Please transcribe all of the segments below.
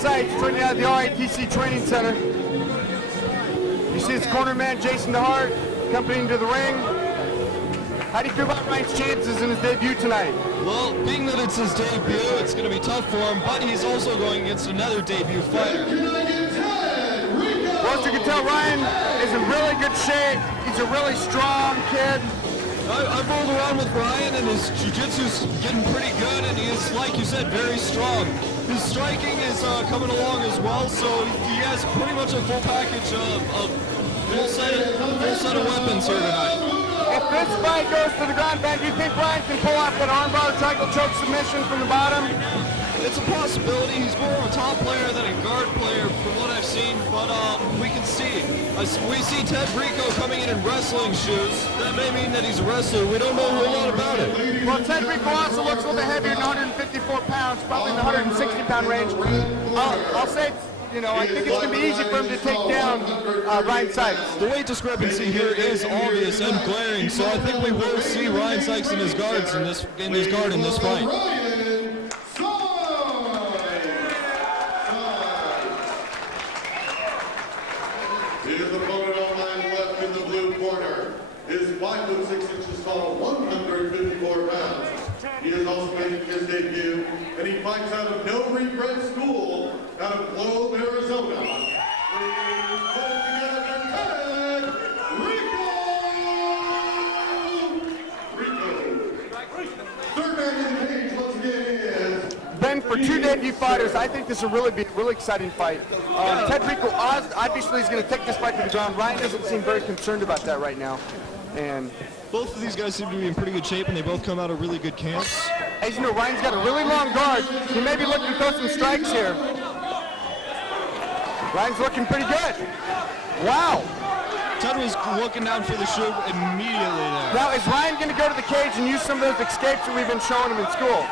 Sykes training out of the RITC Training Center. You see his corner man, Jason DeHart, accompanying to the ring. How do you feel about Ryan's chances in his debut tonight? Well, being that it's his debut, it's going to be tough for him, but he's also going against another debut fighter. Well, as you can tell, Ryan is in really good shape. He's a really strong kid. I've rolled around with Ryan, and his jiu-jitsu's getting pretty good, and he is, like you said, very strong. His striking is coming along as well, so he has pretty much a full package of full set of weapons here tonight. If this fight goes to the ground, Ben, do you think Ryan can pull off that armbar triangle choke submission from the bottom? It's a possibility. He's more of a top player than a guard player from what I've seen, but we can see. We see Ted Rico coming in wrestling shoes. That may mean that he's a wrestler. We don't know a whole lot about it. Well, Ted Rico also looks a little bit heavier than 154 pounds, probably in the 160-pound range. I'll say, you know, I think it's going to be easy for him to take down Ryan Sykes. The weight discrepancy here is obvious and glaring, so I think we will see Ryan Sykes in his guards in this fight. His opponent on my left in the blue corner is 5 foot 6 inches tall, 154 pounds. He is also making his debut, and he fights out of No Regret School out of Globe, Arizona. Please put together Ted Rico! Third man in the cage once again is... Ben, for two debut fighters, I think this will really be a really exciting fight. Ted Rico obviously is going to take this fight to the ground. Ryan doesn't seem very concerned about that right now. And both of these guys seem to be in pretty good shape, and they both come out of really good camps. As you know, Ryan's got a really long guard. He may be looking to throw some strikes here. Ryan's looking pretty good. Wow. Ted was looking down for the shoe immediately there. Now, is Ryan going to go to the cage and use some of those escapes that we've been showing him in school?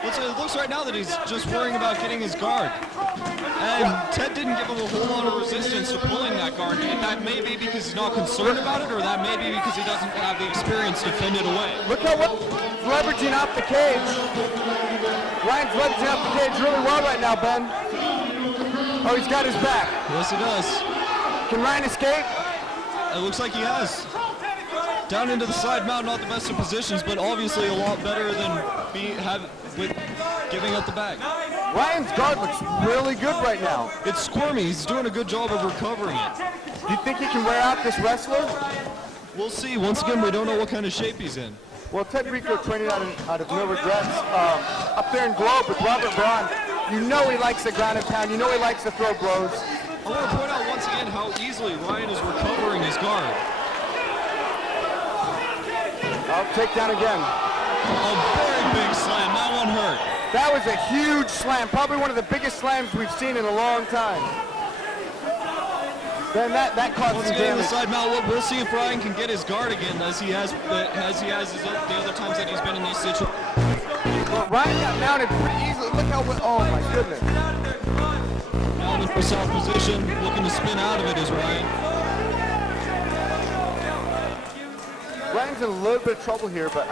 It looks right now that he's just worrying about getting his guard. And Ted didn't give him a whole lot of resistance to pulling that guard. And that may be because he's not concerned about it, or that may be because he doesn't have the experience to fend it away. Look how well he's leveraging off the cage. Ryan's leveraging off the cage really well right now, Ben. Oh, he's got his back. Yes, he does. Can Ryan escape? It looks like he has. Down into the side mount, not the best of positions, but obviously a lot better than with giving up the back. Ryan's guard looks really good right now. It's squirmy. He's doing a good job of recovering it. Do you think he can wear out this wrestler? We'll see. Once again, we don't know what kind of shape he's in. Well, Ted Rico training out of No Regrets up there in Globe with Robert Braun. You know he likes the ground and pound. You know he likes to throw blows. I want to point out once again how easily Ryan is recovering his guard. Take down again. A very big slam. That one hurt. That was a huge slam. Probably one of the biggest slams we've seen in a long time. Then that caused some damage. On the side mount, we'll see if Ryan can get his the other times that he's been in these situations. Well, Ryan got mounted pretty easily. Look how, oh my goodness. Now in the south position, looking to spin out of it is Ryan. Ryan's in a little bit of trouble here, but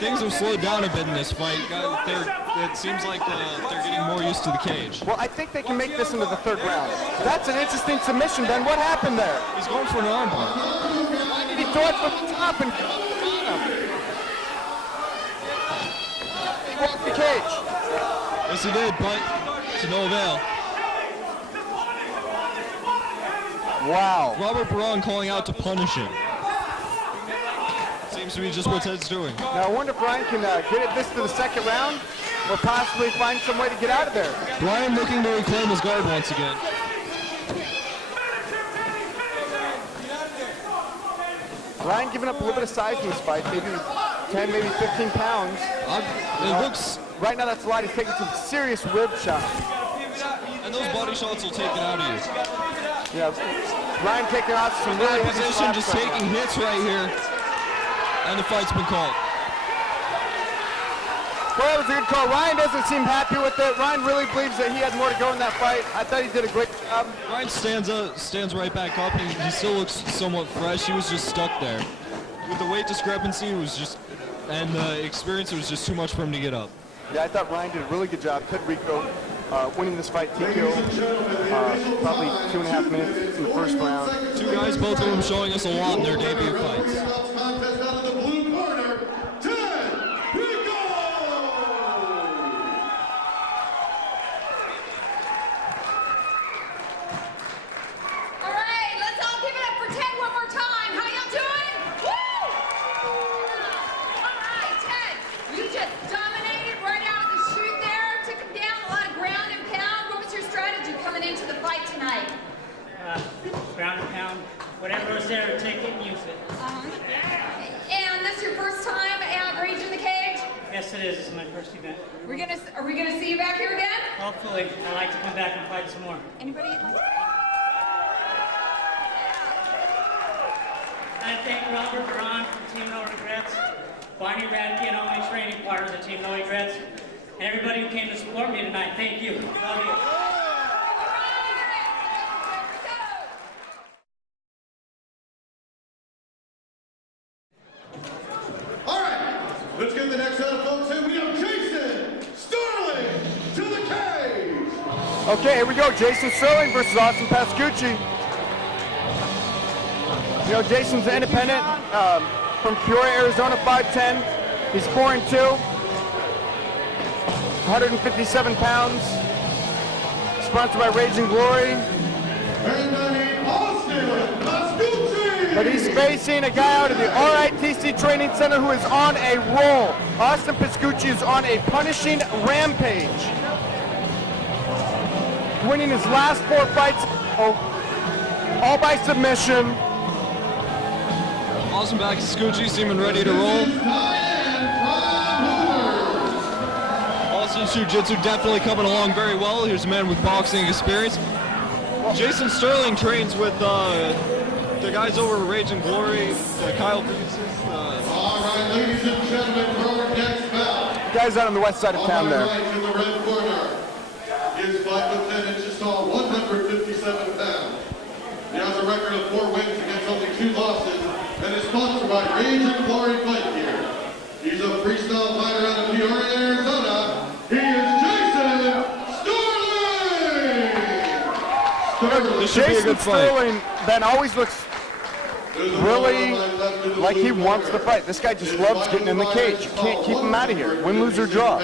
things have slowed down a bit in this fight. It seems like they're getting more used to the cage. Well, I think they can make this into the third round. That's an interesting submission, Ben. What happened there? He's going for an armbar. Why did he throw it from the top and he walked the cage? Yes, he did, but to no avail. Wow. Robert Braun calling out to punish him. Seems to be just what Ted's doing. Now I wonder if Ryan can get this to the second round or possibly find some way to get out of there. Ryan looking to reclaim his guard once again. Ryan giving up a little bit of size in this fight, maybe 10, maybe 15 pounds. It looks... Right now that's a lot. He's taking some serious rib shots. And those body shots will take it out of you. Yeah, Ryan taking out some really heavy position, just taking hits right here. And the fight's been called. Well, it was a good call. Ryan doesn't seem happy with it. Ryan really believes that he had more to go in that fight. I thought he did a great job. Ryan stands right back up. He still looks somewhat fresh. He was just stuck there. With the weight discrepancy, it was just, and the experience, it was just too much for him to get up. Yeah, I thought Ryan did a really good job. Ted Rico winning this fight TKO, probably 2.5 minutes in the first round. Two guys, both of them showing us a lot in their debut fights. Contest out of the blue corner, 10, Rico! All right, let's all give it up for Ted one more time. How y'all doing? Woo! All right, Ted, you just dominated right out of the chute there. Took him down a lot of ground and pound. What was your strategy coming into the fight tonight? Ground and pound, whatever was there, take it and use it. And this your first time at Rage in the Cage? Yes, it is. This is my first event. Are we gonna see you back here again? Hopefully, I'd like to come back and fight some more. Anybody you'd like to I thank Robert Braun from Team No Regrets, Barney Radke, and all my training partners at Team No Regrets, and everybody who came to support me tonight. Thank you. Love you. All right, let's get the next set of folks in. We have Jason Sterling to the cage. Okay, here we go. Jason Sterling versus Austin Pascucci. You know, Jason's an independent from Peoria, Arizona, 5'10". He's 4-2, 157 pounds. Sponsored by Raging Glory. And Austin Pascucci. But he's facing a guy out of the RITC Training Center who is on a roll. Austin Pascucci is on a punishing rampage. Winning his last 4 fights, all by submission. Austin Pascucci seeming ready to roll. Austin's jiu-jitsu definitely coming along very well. Here's a man with boxing experience. Jason Sterling trains with the guys over at Rage and Glory, Kyle Peterson. All right, ladies and gentlemen, for our next bout. Guys out on the west side of town there. Right in the red corner is 5'10" inches tall, 157 pounds. He has a record of 4 wins against only 2 losses, and is sponsored by Rage and Glory Fight Gear. He's a freestyle fighter out of Peoria, Arizona. He is Jason Sterling. This should be a Jason good fight. Sterling, Ben, always looks really like he wants to fight. This guy just loves getting in the cage. You can't keep him out of here. Win, lose, or draw.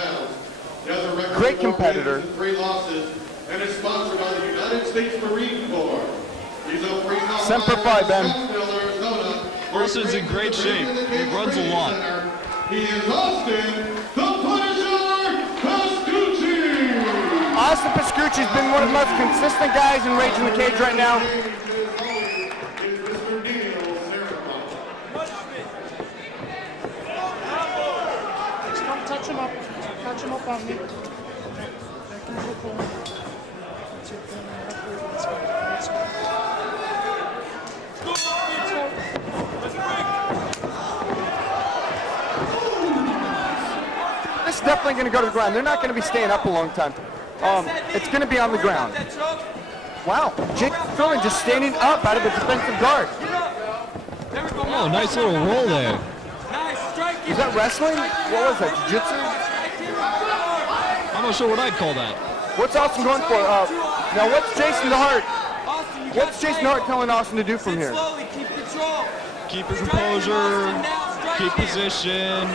Great competitor. 3 losses, and is sponsored by the United States Marine Corps. He's a freestyle Semper Fi, Ben. Austin's in great shape. He runs a lot. He is Austin, the Punisher Pascucci. Austin Pascucci's been one of the most consistent guys in Rage in the Cage right now. Touch him up. Touch him up on me. This is definitely going to go to the ground. They're not going to be staying up a long time. It's going to be on the ground. Wow, Jake Sterling just standing up out of the defensive guard. Oh, nice little roll there. Is that wrestling? What was that, jiu-jitsu? I'm not sure what I'd call that. What's Austin going for? Now, what's Jason Hart? What's Jason Hart telling Austin to do from here? Keep your composure, keep position,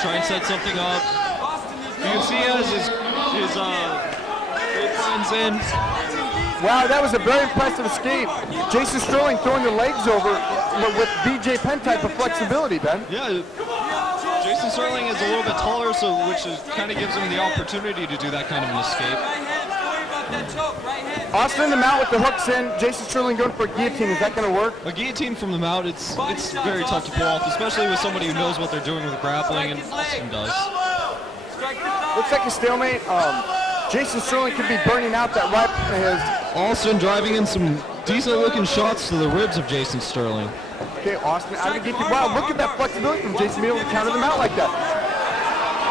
try and set something up. You can see he has his friends in. Wow, that was a very impressive escape. Jason Sterling throwing the legs over, but with BJ Penn type of flexibility, Ben. Yeah, Jason Sterling is a little bit taller, so which kind of gives him the opportunity to do that kind of an escape. Austin in the mount with the hooks in. Jason Sterling going for a guillotine. Is that going to work? A guillotine from the mount, it's very tough to pull off, especially with somebody who knows what they're doing with grappling, and Austin does. Looks like a stalemate. Jason Sterling could be burning out that right of his. Austin driving in some decent-looking shots to the ribs of Jason Sterling. Okay, Austin out of the guillotine. Wow, look at that flexibility from Jason being able to counter them out like that.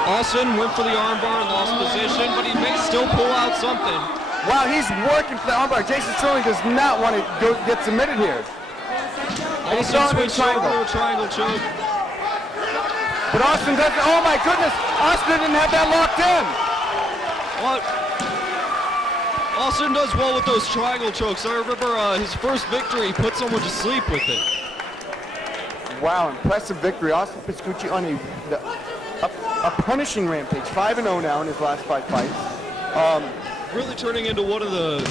Austin went for the armbar and lost position, but he may still pull out something. Wow, he's working for the armbar. Jason Sterling does not want to get submitted here. And he's Austin throwing a switched over triangle. to a triangle choke. But Austin doesn't. Oh my goodness! Austin didn't have that locked in. What? Austin does well with those triangle chokes. I remember his first victory, he put someone to sleep with it. Wow, impressive victory. Austin Piscucci on a punishing rampage. 5-0 now in his last 5 fights. Really turning into one of the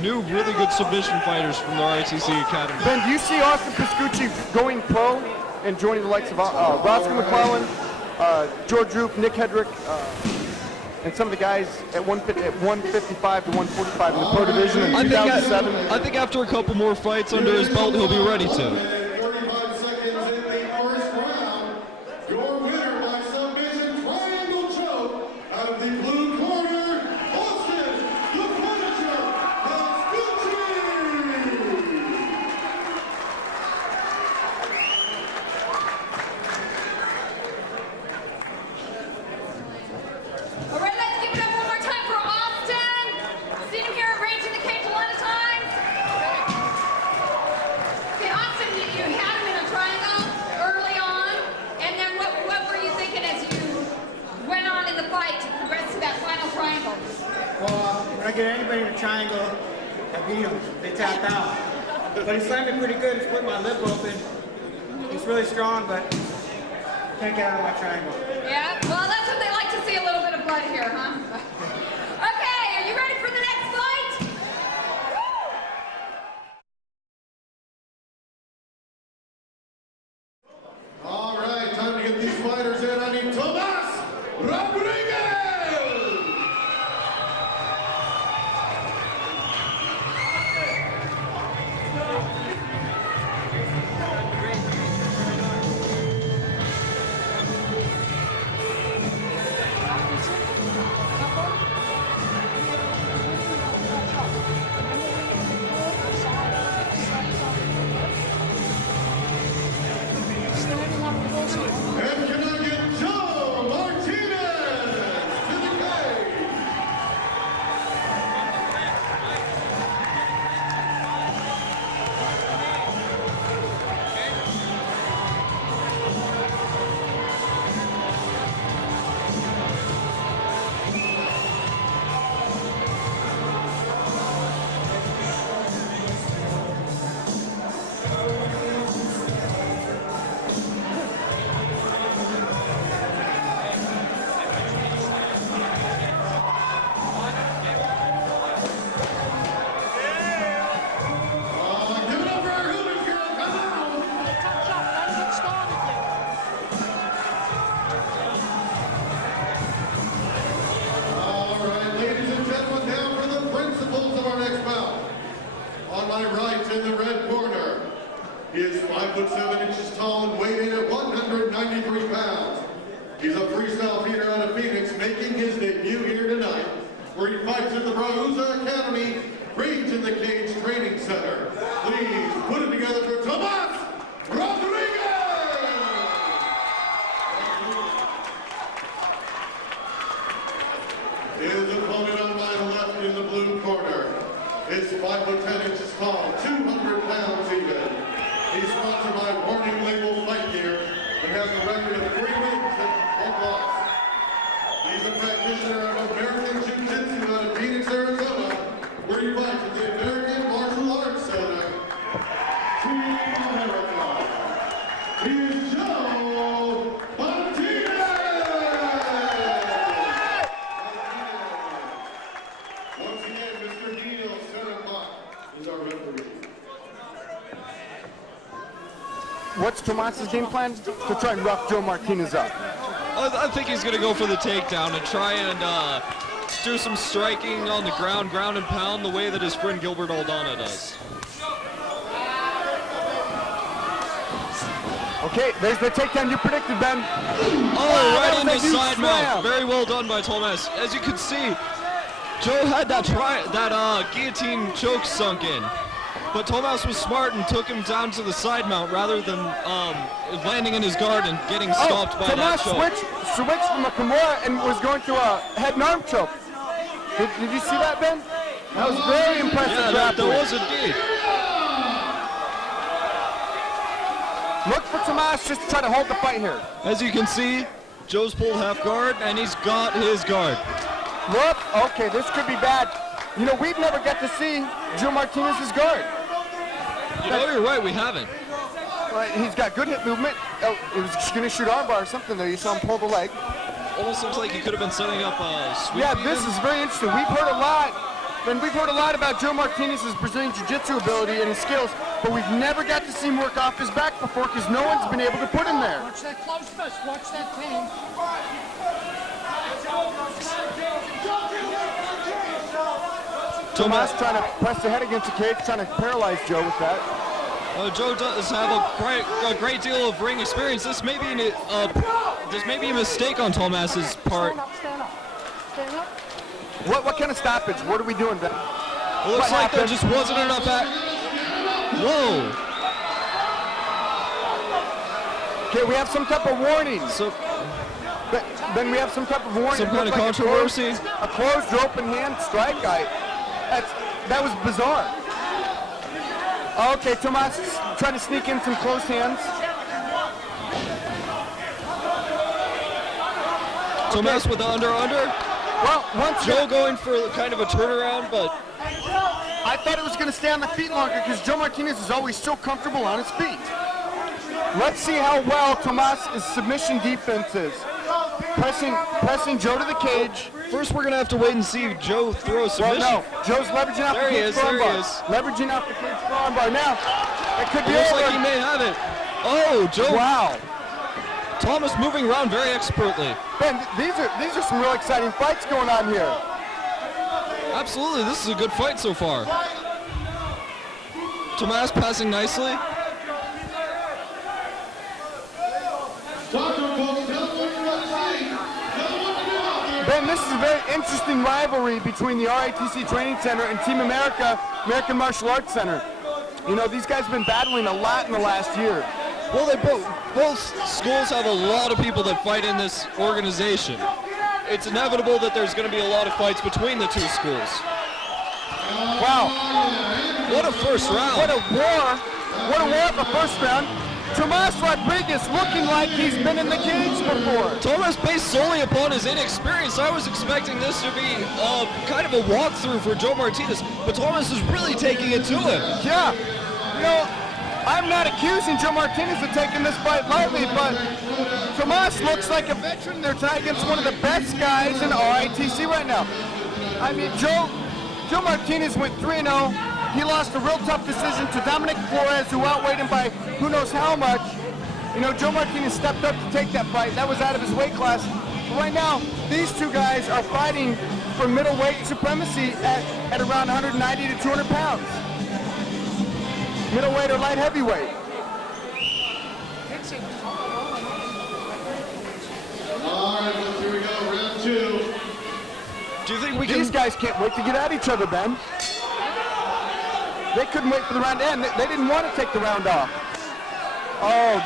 new really good submission fighters from the RITC Academy. Ben, do you see Austin Piscucci going pro and joining the likes of Roscoe McClellan, George Roop, Nick Hedrick, and some of the guys at 155 to 145 in the pro division in 2007? I think after a couple more fights under his belt, he'll be ready to. 35 seconds in the first round. Your winner by submission triangle choke out of the blue corner, Austin, the Punisher, Piscucci. All right, let's give it up one more time for Austin. Seen him here at range in the cage a lot of times. Okay, Austin, you had him in a triangle early on, and then what were you thinking as you went on in the fight to progress to that final triangle? Well, when I get anybody in a triangle, I beat them. They tap out. But he slammed me pretty good. He split my lip open. He's really strong, but can't get out of my triangle. Yeah, well, that's what they like to see, a little bit of blood here, huh? Okay, are you ready for the next fight? All right, time to get these fighters in. I need Tomas Rodriguez. And can I get Joe Martinez to the cage? Give it up for our Hooters girl, come on! All right, ladies and gentlemen, now for the principals of our next bout. On my right in the red corner, he is 5'7" tall and weighed in at 193 pounds. He's a freestyle fighter out of Phoenix, making his debut here tonight, where he fights at the Rahusa Academy, Rage in the Cage Training Center. Please put it together for Tomas Rodriguez! His opponent on my left in the blue corner is 5'10" tall, 200 pounds even. He's sponsored by Warning Label Fight Gear and has a record of 3 wins and 1 loss. He's a practitioner of American Jiu-Jitsu out of Phoenix, Arizona, where he fights at the American Martial Arts Center, Team America. Here's Joe Martinez! Once again, Mr. Neil Senema is our referee. What's Tomas's game plan? To try and rough Joe Martinez up. I think he's going to go for the takedown and try and do some striking on the ground and pound the way that his friend Gilbert Aldana does. Okay, there's the takedown you predicted, Ben. Oh, right that on the was a huge side slam. mount. Very well done by Tomas. As you can see, Joe had that guillotine choke sunk in. But Tomas was smart and took him down to the side mount rather than landing in his guard and getting stopped by that choke. Tomas switched from a Kimura and was going to a head and arm choke. Did you see that, Ben? That was very impressive. Yeah, that was indeed. Look for Tomas just to try to hold the fight here. As you can see, Joe's pulled half guard and he's got his guard. Look, okay, this could be bad. You know, we've never got to see Joe Martinez's guard. You know, you're right, we haven't. He's got good hip movement. Oh, he was going to shoot armbar or something there. You saw him pull the leg. Almost looks like he could have been setting up a sweep. Yeah, this is very interesting. We've heard a lot, and we've heard a lot about Joe Martinez's Brazilian Jiu-Jitsu ability and his skills, but we've never got to see him work off his back before because no one's been able to put him there. Watch that close fist. Watch that team. Tomas trying to press the head against the cage, trying to paralyze Joe with that. Joe does have a great deal of ring experience. This may be a mistake on Tomas's part. Stand up, stand up. Stand up. What kind of stoppage? What are we doing, Ben? It looks like there just wasn't enough Whoa! Okay, we have some type of warning. So, Ben, we have some type of warning. some kind of Like controversy. A closed or open hand strike. That was bizarre. Okay, Tomas is trying to sneak in some closed hands. Tomas with the under. Well, once Joe going for kind of a turnaround, but I thought it was going to stay on the feet longer because Joe Martinez is always so comfortable on his feet. Let's see how well Tomas's submission defense is. Pressing Joe to the cage. first we're going to have to wait and see Joe throw a submission. Well, no, Joe's leveraging out There the he cage is, for there he armbar. is. Leveraging out the cage for armbar. Now, it could be Looks over. like he may have it. Oh, Joe. Wow. Thomas moving around very expertly. Ben, these are some real exciting fights going on here. Absolutely, this is a good fight so far. Tomas passing nicely. Ben, this is a very interesting rivalry between the RITC Training Center and Team America, American Martial Arts Center. You know, these guys have been battling a lot in the last year. Well, they both schools have a lot of people that fight in this organization. It's inevitable that there's going to be a lot of fights between the two schools. Wow. What a first round. What a war. What a war of the first round. Tomas Rodriguez looking like he's been in the cage before. Tomas based solely upon his inexperience. I was expecting this to be kind of a walkthrough for Joe Martinez, but Tomas is really taking it to him. Yeah. You know, I'm not accusing Joe Martinez of taking this fight lightly, but Tomas looks like a veteran there tonight against one of the best guys in RITC right now. I mean, Joe Martinez went 3-0. He lost a real tough decision to Dominic Flores, who outweighed him by who knows how much. You know, Joe Martinez stepped up to take that fight. That was out of his weight class. But right now, these two guys are fighting for middleweight supremacy at around 190 to 200 pounds. Middleweight or light heavyweight. All right, well, here we go, round two. Do you think we can... These guys can't wait to get at each other, Ben. They couldn't wait for the round to end. They didn't want to take the round off. Oh,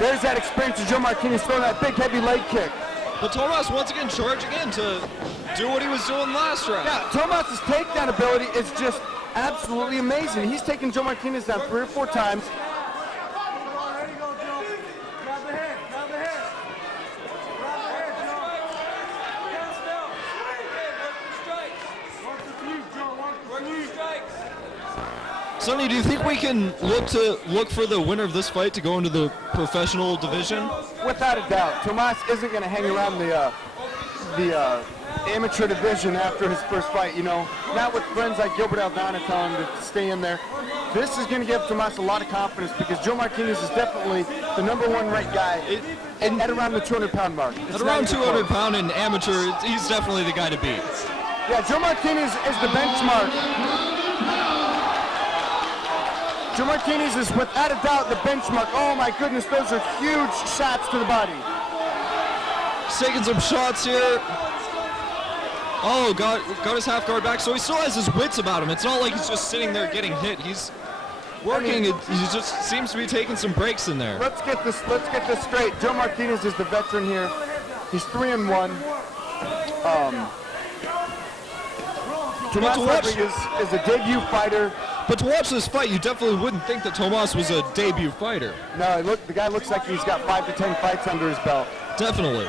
there's that experience of Joe Martinez throwing that big, heavy leg kick. But Tomas once again charging in to do what he was doing last round. Yeah, Tomas's takedown ability is just absolutely amazing. He's taken Joe Martinez down 3 or 4 times. Sonny, do you think we can look for the winner of this fight to go into the professional division? Without a doubt, Tomas isn't going to hang around the amateur division after his first fight. You know, not with friends like Gilbert Aldana telling him to stay in there. This is going to give Tomas a lot of confidence because Joe Martinez is definitely the #1 ranked guy at around the 200-pound mark. At around 200 pound in amateur, he's definitely the guy to beat. Yeah, Joe Martinez is the benchmark. Joe Martinez is without a doubt the benchmark. Oh my goodness, those are huge shots to the body. He's taking some shots here. Oh, got his half guard back, so he still has his wits about him. It's not like he's just sitting there getting hit. He's working. He just seems to be taking some breaks in there. Let's get this straight. Joe Martinez is the veteran here. He's 3-1. Tomas Rodriguez is a debut fighter. But to watch this fight, you definitely wouldn't think that Tomas was a debut fighter. No, the guy looks like he's got 5 to 10 fights under his belt. Definitely.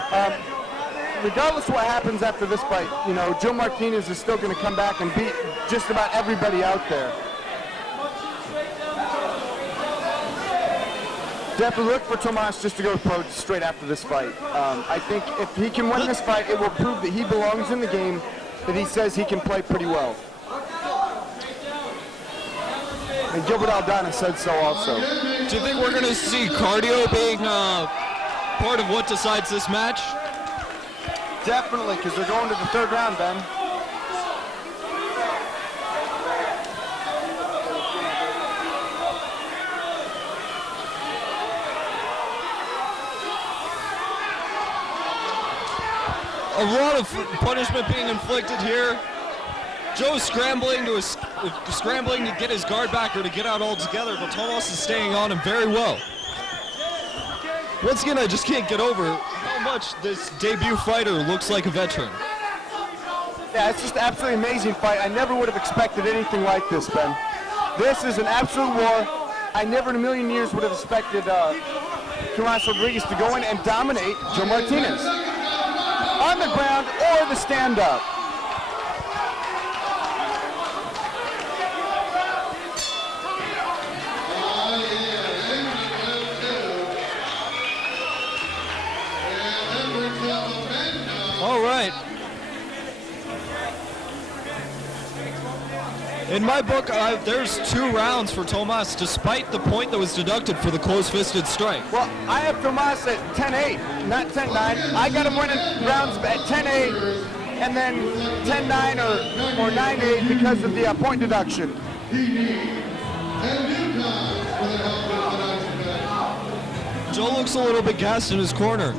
regardless of what happens after this fight, you know, Joe Martinez is still going to come back and beat just about everybody out there. Definitely look for Tomas just to go pro straight after this fight. I think if he can win this fight, it will prove that he belongs in the game, that he says he can play pretty well. And Gilbert Aldana said so also. Do you think we're going to see cardio being part of what decides this match? Definitely, because they're going to the third round, Ben. A lot of punishment being inflicted here. Joe's scrambling to get his guard back or to get out altogether, but Tomas is staying on him very well. Once again, I just can't get over how much this debut fighter looks like a veteran. Yeah, it's just an absolutely amazing fight. I never would have expected anything like this, Ben. This is an absolute war. I never in a million years would have expected Tomas Rodriguez to go in and dominate Joe Martinez on the ground or the stand-up. All right. In my book, there's 2 rounds for Tomas, despite the point that was deducted for the close-fisted strike. Well, I have Tomas at 10-8, not 10-9. I got him winning rounds at 10-8 and then 10-9 or 9-8 because of the point deduction. Joe looks a little bit gassed in his corner.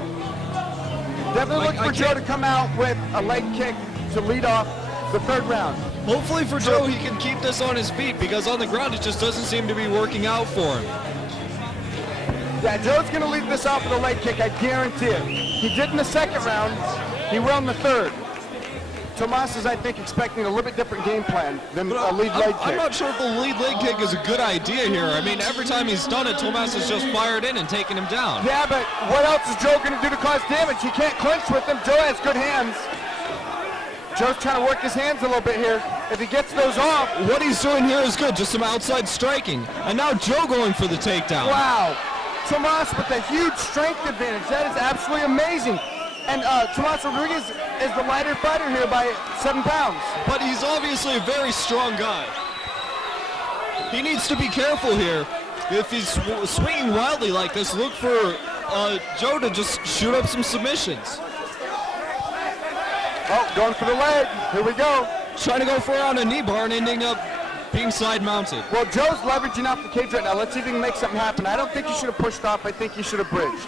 Definitely look for Joe to come out with a leg kick to lead off the third round. Hopefully for Joe, he can keep this on his feet, because on the ground it just doesn't seem to be working out for him. Yeah, Joe's going to lead this off with a leg kick, I guarantee it. He did in the second round, he will in the third. Tomas is, I think, expecting a little bit different game plan than a lead leg kick. I'm not sure if the lead leg kick is a good idea here. I mean, every time he's done it, Tomas has just fired in and taken him down. Yeah, but what else is Joe going to do to cause damage? He can't clinch with him. Joe has good hands. Joe's trying to work his hands a little bit here. If he gets those off. What he's doing here is good, just some outside striking. And now Joe going for the takedown. Wow. Tomas with a huge strength advantage. That is absolutely amazing. And Tomas Rodriguez is the lighter fighter here by 7 pounds. But he's obviously a very strong guy. He needs to be careful here. If he's swinging wildly like this, look for Joe to just shoot up some submissions. Oh, going for the leg. Here we go. Trying to go for on a knee bar and ending up being side mounted. Well, Joe's leveraging off the cage right now. Let's see if he can make something happen. I don't think he should have pushed off. I think he should have bridged.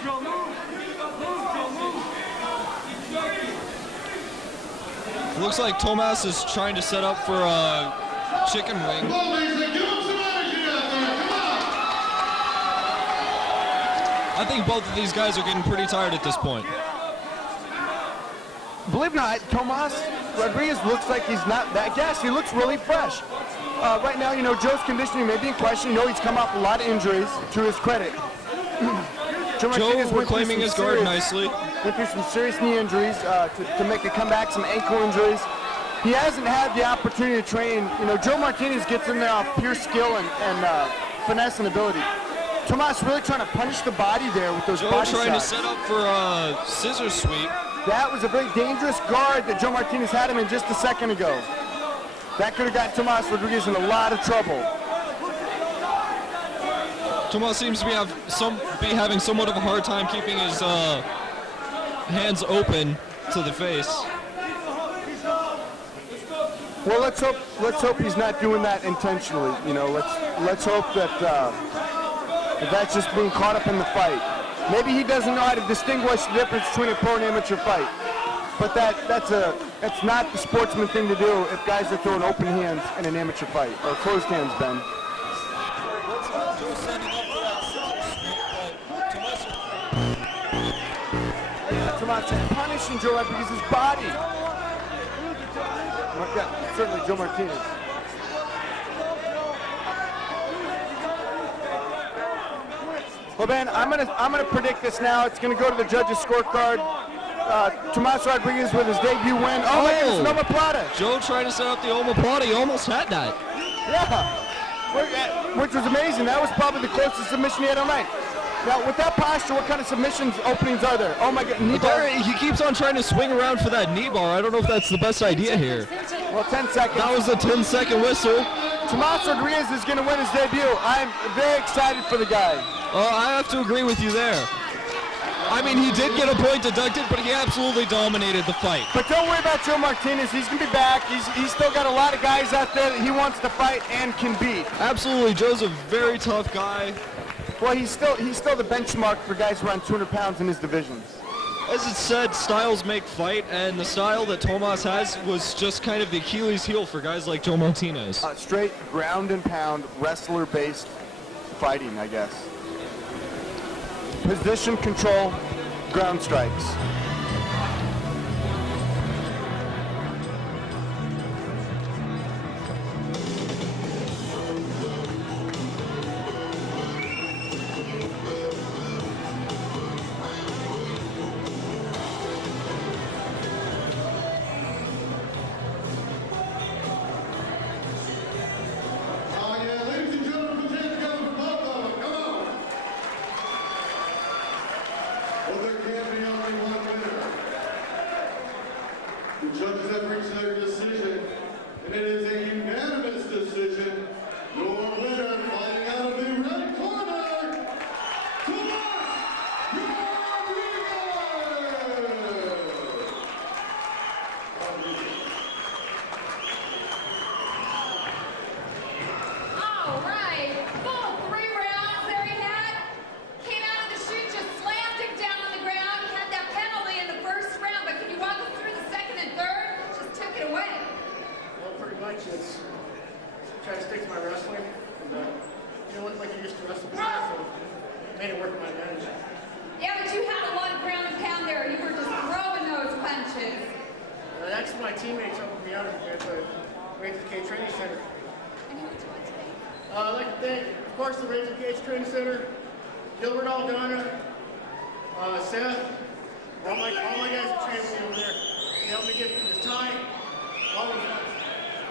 Looks like Tomas is trying to set up for a chicken wing. I think both of these guys are getting pretty tired at this point. Believe it or not, Tomas Rodriguez looks like he's not that gassed. He looks really fresh. Right now, you know, Joe's conditioning may be in question. You know, he's come off a lot of injuries, to his credit. Joe reclaiming his guard nicely. Went through some serious knee injuries to make a comeback, some ankle injuries. He hasn't had the opportunity to train. You know, Joe Martinez gets in there off pure skill and finesse and ability. Tomas really trying to punish the body there with those body shots. Joe trying to set up for a scissor sweep. That was a very dangerous guard that Joe Martinez had him in just a second ago. That could have got Tomas Rodriguez in a lot of trouble. Tomas seems to be having somewhat of a hard time keeping his hands open to the face. Well, let's hope he's not doing that intentionally. You know, let's hope that that's just being caught up in the fight. Maybe he doesn't know how to distinguish the difference between a pro and amateur fight. But that's not the sportsman thing to do if guys are throwing open hands in an amateur fight, or closed hands, Ben. Tomas punishing Joe Rodriguez's body. Yeah, certainly Joe Martinez. Well, Ben, I'm gonna predict this now. It's gonna go to the judges' scorecard. Tomas Rodriguez with his debut win. Oh my goodness, an omoplata. Joe trying to set up the omoplata. He almost had that. Yeah, which was amazing. That was probably the closest submission he had all night. Now, with that posture, what kind of submissions openings are there? Oh my God, knee bar. He keeps on trying to swing around for that knee bar. I don't know if that's the best idea here. Well, 10 seconds. That was a 10-second whistle. Tomas Rodriguez is going to win his debut. I'm very excited for the guy. I have to agree with you there. I mean, he did get a point deducted, but he absolutely dominated the fight. But don't worry about Joe Martinez. He's going to be back. He's still got a lot of guys out there that he wants to fight and can beat. Absolutely. Joe's a very tough guy. Well, he's still the benchmark for guys around 200 pounds in his divisions. As it said, styles make fight, and the style that Tomas has was just kind of the Achilles heel for guys like Joe Martinez. Straight ground and pound, wrestler-based fighting, I guess. Position control, ground strikes. The judges have reached their decision, and it is a unanimous decision. Your winner, fighting out of the red corner, Tomas Rodriguez! All right, full 3 rounds there he had. Came out of the chute, just slammed him down on the ground. Had that penalty in the first round, but can you walk us through the second and third? Just took it away. Well, pretty much it's try to stick to my wrestling. And, you know, like you used to wrestle before, so made it work in my advantage. Yeah, but you had a lot of ground and pound there. You were just throwing those punches. Actually, my teammates helped me out at the Ritc Training Center. And who would you like to thank? I'd like to thank, of course, the Ritc Training Center, Gilbert Aldana, Seth, all my guys who trained me over there. They helped me get through this time. All of them.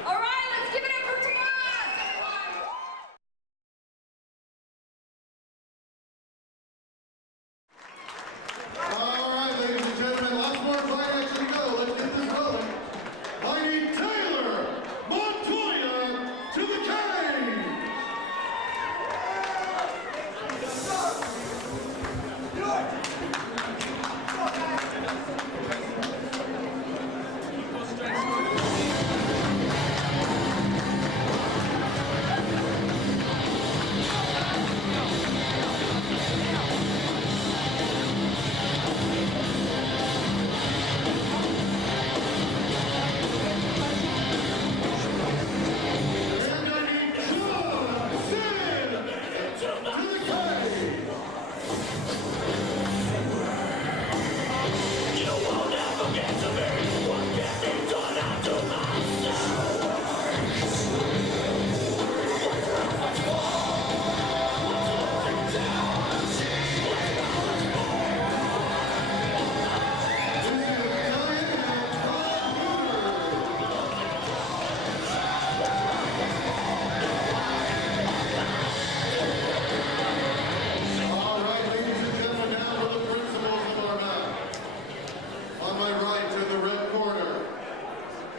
All right, let's give it up for Tomas, everyone. All right, ladies and gentlemen, lots more fight action to go. Let's get this going. Fighting Taylor Montoya to the cage.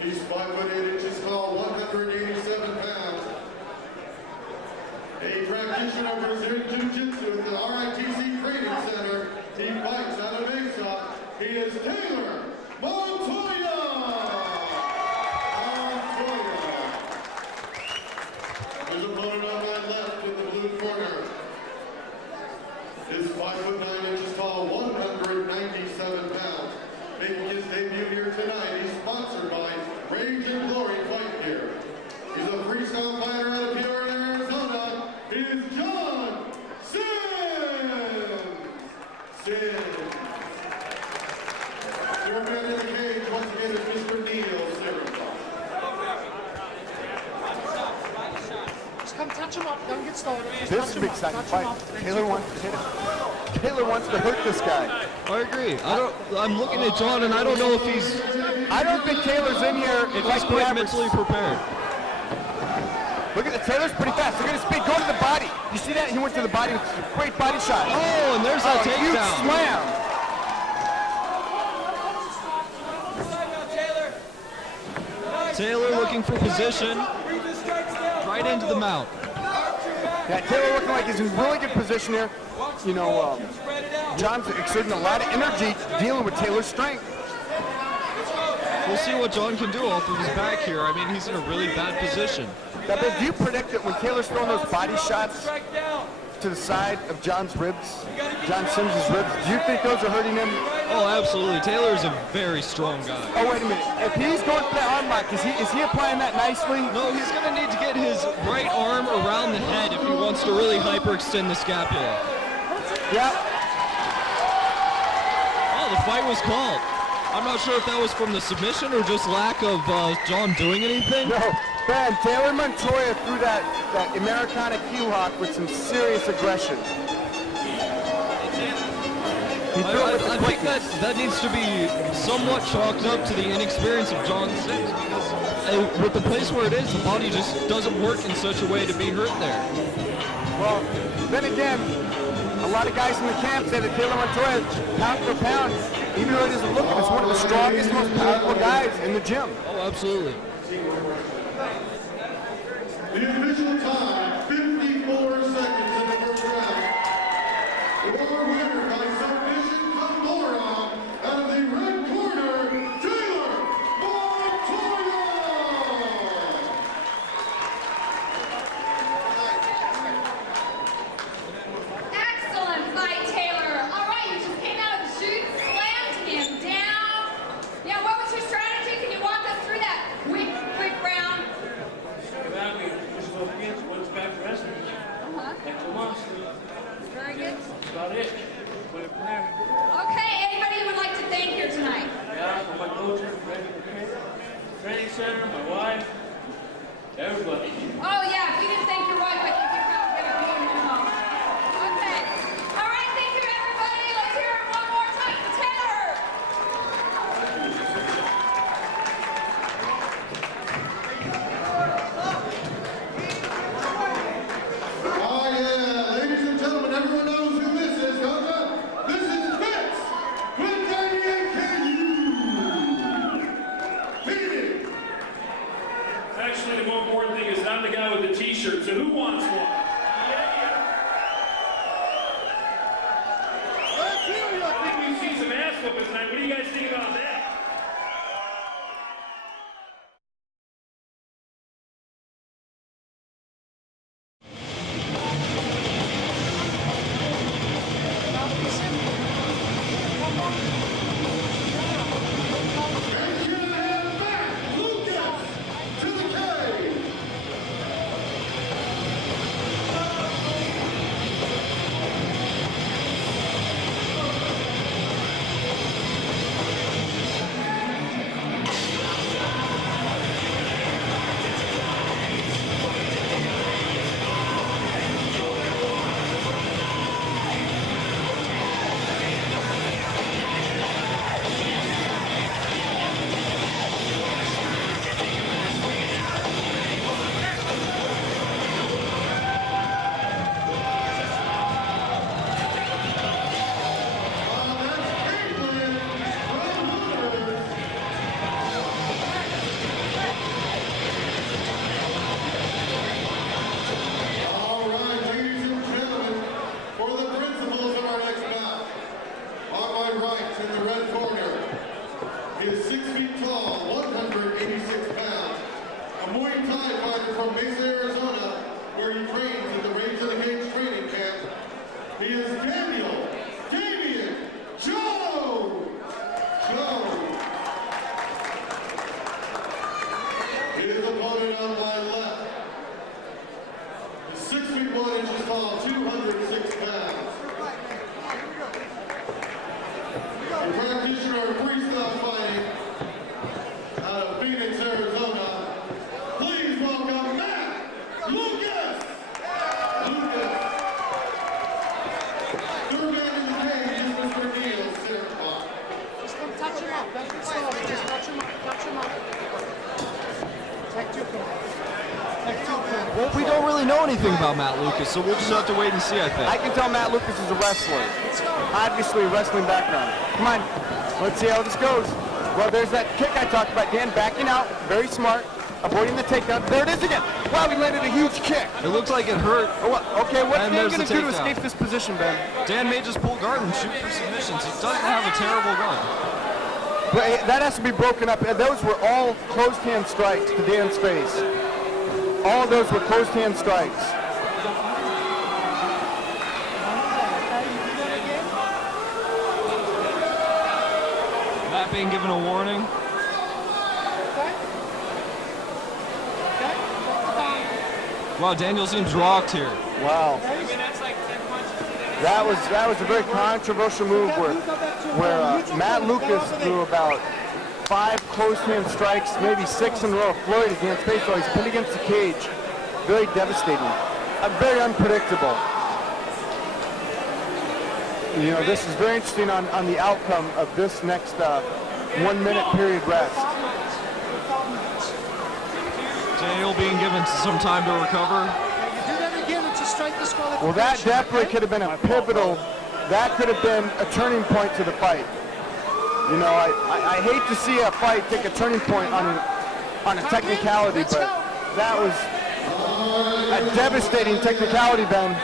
He's 5 foot 8 inches tall, 187 pounds. A practitioner of Brazilian Jiu-Jitsu at the RITC Training Center. He fights out of Mesa. He is Taylor Montoya! His opponent on my left in the blue corner is 5 foot 9 inches tall, 197 pounds. Making his debut here tonight, he's sponsored by Rage and Glory Fight Gear. He's a freestyle fighter out of Peoria, Arizona. It is John Sims! Your man in the cage once again is Mr. Neil Sims. Just come touch him up. Don't get started. Just This touch is him an up. exciting Touch him fight. up. Taylor wants to hit him. Taylor wants to hurt this guy. I agree. I'm looking at John, and I don't know if he's I don't think Taylor's in here. if he's quite mentally prepared. Look at the Taylor's pretty fast. Look at his speed. Go to the body. You see that? He went to the body with a great body shot. Oh, and there's that Huge takedown. slam. Taylor looking for position. Right into the mount. Yeah, Taylor looking like he's in really good position here. You know, John's exerting a lot of energy dealing with Taylor's strength. We'll see what John can do off of his back here. I mean, he's in a really bad position. Now, but do you predict that when Taylor's throwing those body shots to the side of John's ribs, John Sims' ribs, do you think those are hurting him? Oh, absolutely. Taylor is a very strong guy. Oh, wait a minute. If he's going for that arm lock, is he applying that nicely? No, he's going to need to get his right arm around the head if he wants to really hyperextend the scapula. Yeah. Oh, the fight was called. I'm not sure if that was from the submission or just lack of John doing anything. No, Ben, Taylor Montoya threw that Americana heel hook with some serious aggression. I think that needs to be somewhat chalked up to the inexperience of John Sims because with the place where it is, the body just doesn't work in such a way to be hurt there. Well, then again, a lot of guys in the camp say that Taylor Montoya, pound for pound, even though it doesn't look it, is one of the strongest, most powerful guys in the gym. Oh, absolutely. The official time, 54 seconds in the first round. Your winner by submission, Moron, out of the red corner, Taylor Montoya! Excellent fight, Taylor. All right, you just came out of the chute, slammed him down. Yeah, what was your strategy? Can you walk us through that quick round? Very good. That's about it. Put it from there. Okay, anybody you would like to thank here tonight? Yeah, for my coaches, training center, my wife, everybody. Oh yeah, if you didn't thank your wife, I think you're going to get a beating at home. Okay. All right, thank you everybody. Let's hear it one more time for Taylor. Oh yeah, ladies and gentlemen, everyone knows who this is, don't you? This is Vince with Danny AKU. Beat it. Actually, the more important thing is I'm the guy with the t-shirt, so who wants one? Let's hear you. I think we've seen some ass whooping tonight. What do you guys think about that? To the cage. All right, ladies and gentlemen, for the principals of our next bout, on my right in the red corner, he is 6 feet tall, 186 pounds, a Muay Thai fighter from Mesa, Arizona, where he trains at the Rage of the Cage training camp. He is Damian Joe. His opponent on my left is 6 feet 1 inches tall, 206 pounds. A practitioner of freestyle fighting out of Phoenix, Arizona. Please welcome Matt Lucas. Third man in the really know anything about Matt Lucas, so we'll just have to wait and see, I think. I can tell Matt Lucas is a wrestler. Obviously a wrestling background. Come on, let's see how this goes. Well, there's that kick I talked about. Dan backing out, very smart, avoiding the takedown. There it is again. Wow, he landed a huge kick. It looks like it hurt. Okay, what's And Dan there's going to the do to takedown. escape this position, Ben? Dan may just pull guard and shoot for submissions. He doesn't have a terrible gun. But that has to be broken up. And those were all closed hand strikes to Dan's face. All of those were closed hand strikes. Matt being given a warning. Wow, Daniel seems rocked here. Wow. That was a very controversial move where Matt Lucas threw about 5 close hand strikes, maybe 6 in a row. Floyd against face while he's pinned against the cage. Very devastating. Very unpredictable. You know, this is very interesting on the outcome of this next 1 minute period rest. Daniel being given some time to recover. Well, that definitely could have been a pivotal, that could have been a turning point to the fight. You know, I hate to see a fight take a turning point on a technicality, but that was a devastating technicality, Ben.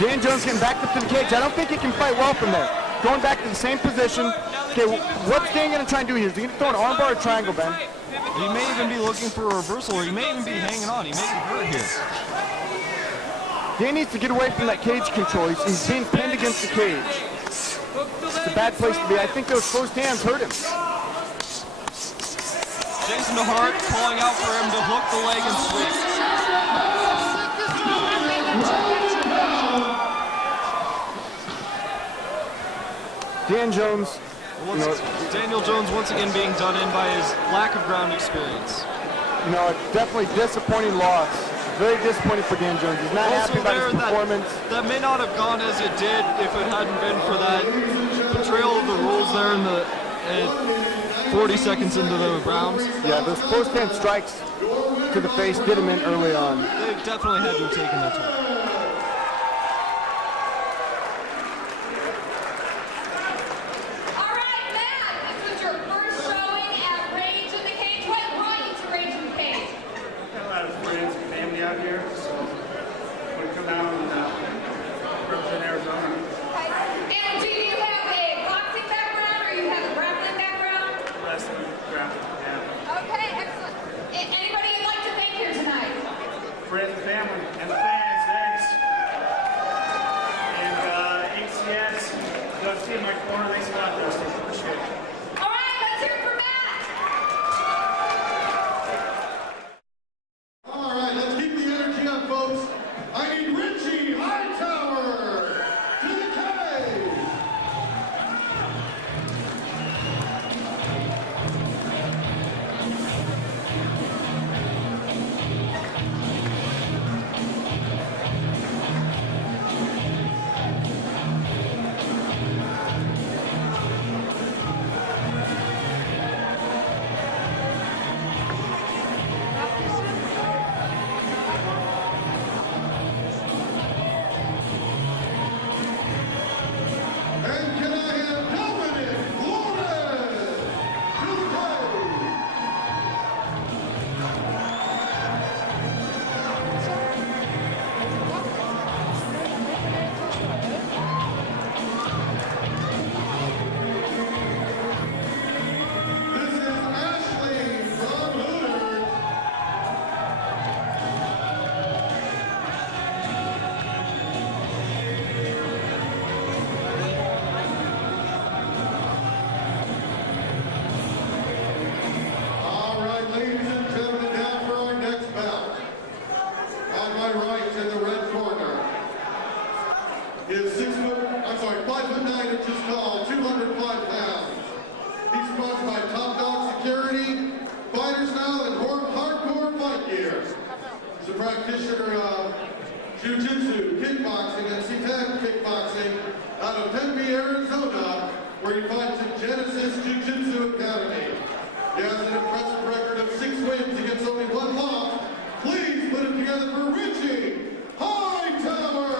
Dan Jones getting back up to the cage. I don't think he can fight well from there. Going back to the same position. Okay, what's Dan going to try and do here? Is he going to throw an armbar or triangle, Ben? He may even be looking for a reversal, or he may even be hanging on. He may be hurt here. Dan needs to get away from that cage control. He's being pinned against the cage. It's a bad place to be. I think those closed hands hurt him. Jason DeHart calling out for him to hook the leg and sweep. Dan Jones. Daniel Jones once again being done in by his lack of ground experience. You know, definitely disappointing loss. Very disappointing for Dan Jones. He's not happy about his performance. That may not have gone as it did if it hadn't been for that betrayal of the rules there in the 40 seconds into the rounds. Yeah, those post hand strikes to the face did him in early on. They definitely had to have taken their toll. Friends and family and the fans, thanks. And ACS, Dusty in my corner, thanks a lot, Dusty. Appreciate it. All right, let's hear it for Matt. All right, let's keep the energy up, folks. I need Ritc Hightower to the cage. And can I have Dominic Flores to the cage? This is Ashley from Hooters. All right, ladies and gentlemen, now for our next bout. On my right in the red corner is 5'9" tall, 205 pounds. He's sponsored by Top Dog Security, Fighter Style, and Hardcore Fight Gear. He's a practitioner of Jiu-Jitsu, kickboxing, and C-Tag kickboxing out of Tempe, Arizona, where he fights at Genesis Jiu-Jitsu Academy. He has an impressive record of 6 wins against only 1 loss. Please put it together for Ritc Hightower.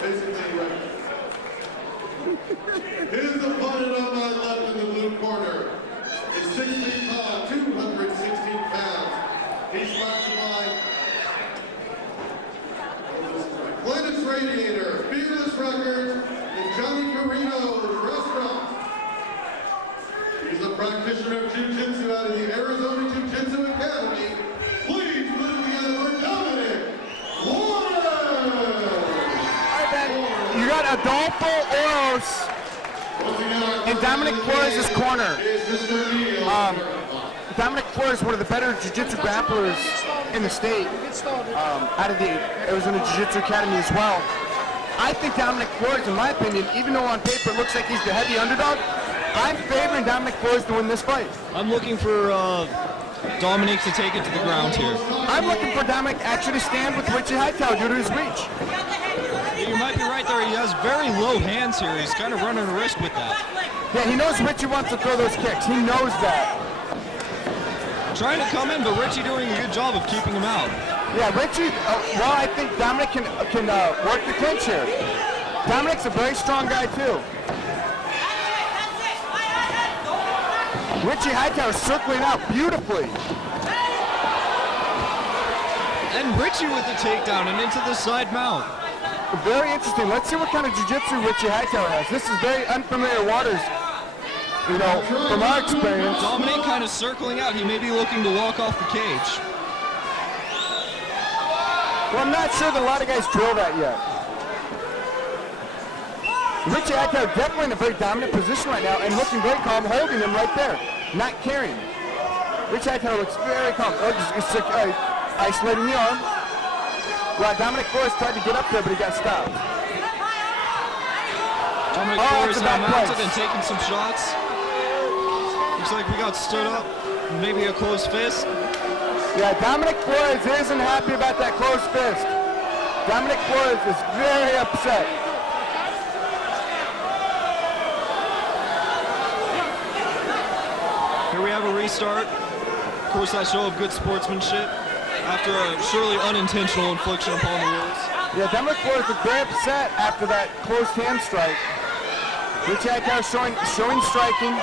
Basically, his opponent on my left in the blue corner is 6 feet tall, 216 pounds. He's sponsored by Planet's Radiator, Fearless Records, and Johnny Carino's Restaurant. He's a practitioner of Jiu-Jitsu out of the Arizona Jiu-Jitsu Academy. Please put it together for Dominic Flores. You got Adolfo Oros in Dominic Flores' corner. Dominic Flores is one of the better jiu-jitsu grapplers in the state, out of the Arizona Jiu-Jitsu Academy as well. I think Dominic Flores, in my opinion, even though on paper it looks like he's the heavy underdog, I'm favoring Dominic Flores to win this fight. I'm looking for Dominic to take it to the ground here. I'm looking for Dominic actually to stand with Ritc Hightower due to his reach. You might be right there. He has very low hands here. He's kind of running a risk with that. Yeah, he knows Ritc wants to throw those kicks. He knows that. Trying to come in, but Ritc doing a good job of keeping him out. Yeah, Ritc, well, I think Dominic can work the clinch here. Dominic's a very strong guy, too. Ritc Hightower circling out beautifully. And Ritc with the takedown and into the side mount. Very interesting. Let's see what kind of jiu-jitsu Ritc Hightower has. This is very unfamiliar waters, you know, from our experience. Dominic kind of circling out. He may be looking to walk off the cage. Well, I'm not sure that a lot of guys drill that yet. Ritc Hightower definitely in a very dominant position right now and looking very calm, holding him right there, not carrying. Ritc Hightower looks very calm. Oh, just isolating the arm. Well, Dominic Flores tried to get up there, but he got stopped. Dominic Flores mounted and taking some shots. Looks like we got stood up. Maybe a closed fist. Yeah, Dominic Flores isn't happy about that closed fist. Dominic Flores is very upset. Here we have a restart. Of course, that show of good sportsmanship after a surely unintentional infliction upon the rules. Yeah, Dominic Flores was very upset after that closed hand strike. Ritc Hightower showing striking.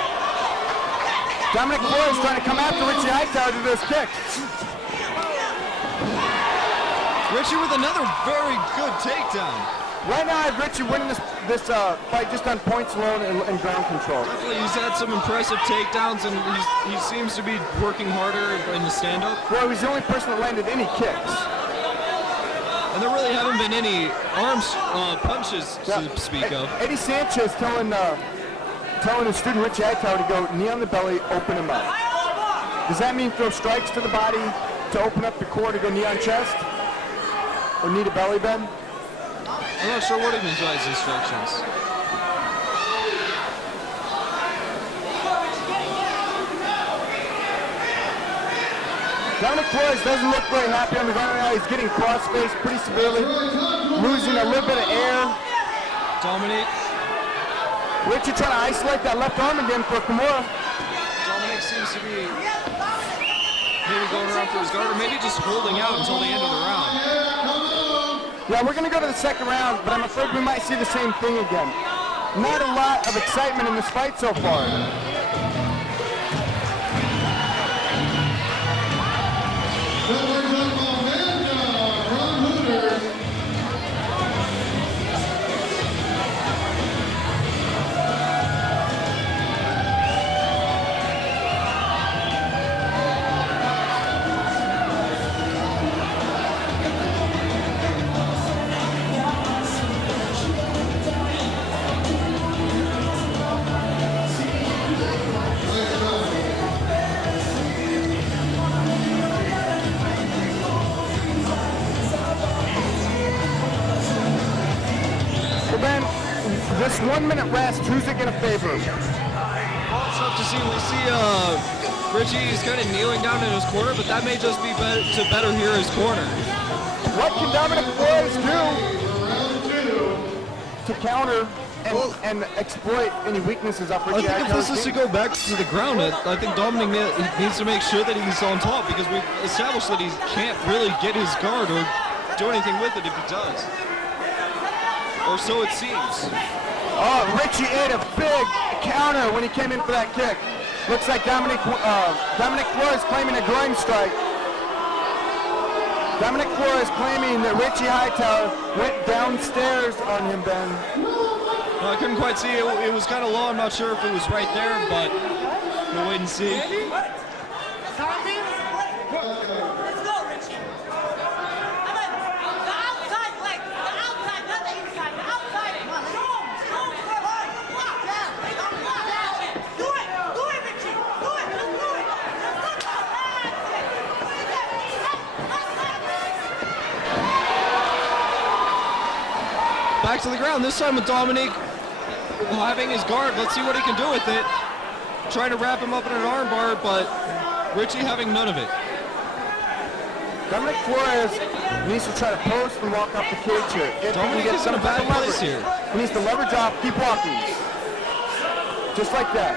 Dominic Flores trying to come after Ritc Hightower to those kicks. Ritc with another very good takedown. Right now, I have Ritc winning this fight just on points alone and ground control. Definitely, he's had some impressive takedowns, and he seems to be working harder in the stand-up. Well, he's the only person that landed any kicks. And there really haven't been any punches to speak of. Eddie Sanchez telling his student Ritc Hightower to go knee on the belly, open him up. Does that mean throw strikes to the body to open up the core to go knee on chest? Or knee to belly bend? I'm not sure what he means by his instructions. Dominic Flores doesn't look very happy on the ground right now. He's getting cross-faced pretty severely, losing a little bit of air. Dominic. Ritc trying to isolate that left arm again for Kimura. Dominic seems to be maybe going around for his guard, or maybe just holding out until the end of the round. Yeah, we're going to go to the second round, but I'm afraid we might see the same thing again. Not a lot of excitement in this fight so far. This 1 minute rest, who's it going to favor? Well, it's tough to see. We see Ritc is kind of kneeling down in his corner, but that may just be to better hear his corner. What can Dominic Flores do to counter and exploit any weaknesses off I Ritc. think if this is to go back to the ground, I think Dominic needs to make sure that he's on top, because we've established that he can't really get his guard or do anything with it if he does. Or so it seems. Oh, Ritc ate a big counter when he came in for that kick. Looks like Dominic Flores claiming a groin strike. Dominic Flores claiming that Ritc Hightower went downstairs on him, Ben. No, I couldn't quite see it. It was kind of low. I'm not sure if it was right there, but we'll wait and see. Let's go, Richie. How about the outside leg? The outside, not the inside. The outside. Come on, let's go. Block. Do it, Richie. Do it. Just do it. That's it. Back to the ground, this time with Dominic having his guard. Let's see what he can do with it. Trying to wrap him up in an armbar, but Ritc having none of it. Dominic Flores needs to try to post and walk off the cage here. If Dominic he can get is in a some bad type of place leverage. here. He needs to leverage off, keep walking. Just like that.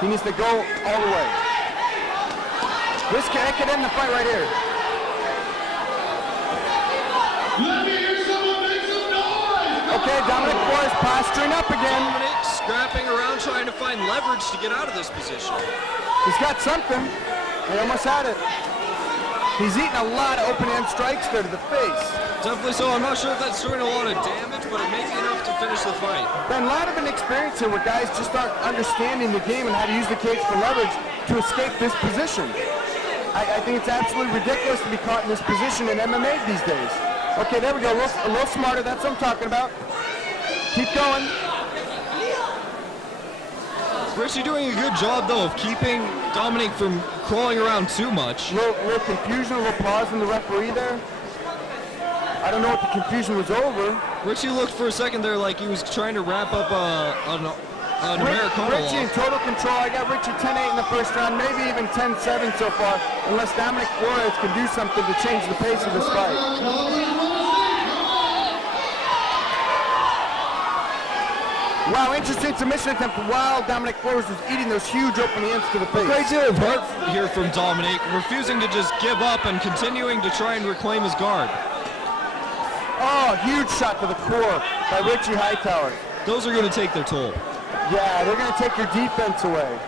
He needs to go all the way. This could end the fight right here. Let me hear someone make some noise! Okay, Dominic Flores posturing up again. Dominic scrapping around trying to find leverage to get out of this position. He's got something. He almost had it. He's eating a lot of open hand strikes there to the face. Definitely so. I'm not sure if that's doing a lot of damage, but it may be enough to finish the fight. Been a lot of inexperience here where guys just aren't understanding the game and how to use the cage for leverage to escape this position. I think it's absolutely ridiculous to be caught in this position in MMA these days. Okay, there we go. A little smarter. That's what I'm talking about. Keep going. Ritc doing a good job, though, of keeping Dominic from crawling around too much. Little confusion, a little pause in the referee there. I don't know what the confusion was over. Ritc looked for a second there like he was trying to wrap up an Americano Ritc in lock. total control. I got Ritc 10-8 in the first round, maybe even 10-7 so far, unless Dominic Flores can do something to change the pace of this fight. Wow, interesting submission attempt while Dominic Flores was eating those huge open hands to the face. Great deal of heart here from Dominic, refusing to just give up and continuing to try and reclaim his guard. Oh, huge shot to the core by Ritc Hightower. Those are going to take their toll. Yeah, they're going to take your defense away.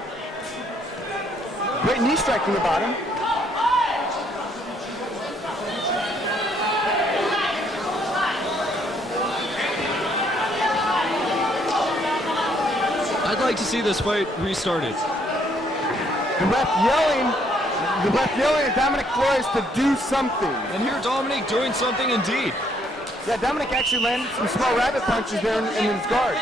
Great knee strike from the bottom. I'd like to see this fight restarted. The ref yelling at Dominic Flores to do something. And here Dominic doing something indeed. Yeah, Dominic actually landed some small rabbit punches there in his guard.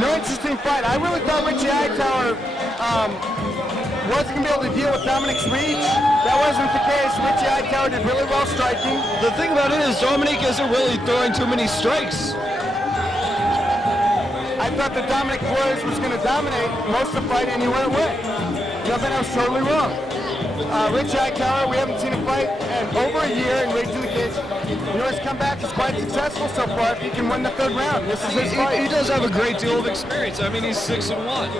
No interesting fight. I really thought Ritc Hightower wasn't going to be able to deal with Dominic's reach. That wasn't the case. Ritc Hightower did really well striking. The thing about it is Dominic isn't really throwing too many strikes. I thought that Dominic Flores was going to dominate most of the fight anywhere it went. Nothing, I was totally wrong. Ritc Hightower, we haven't seen him fight in over a year in Raging the Cage. You know, his comeback is quite successful so far if he can win the third round. This is his fight. He does have a great deal of experience. I mean, he's 6-1.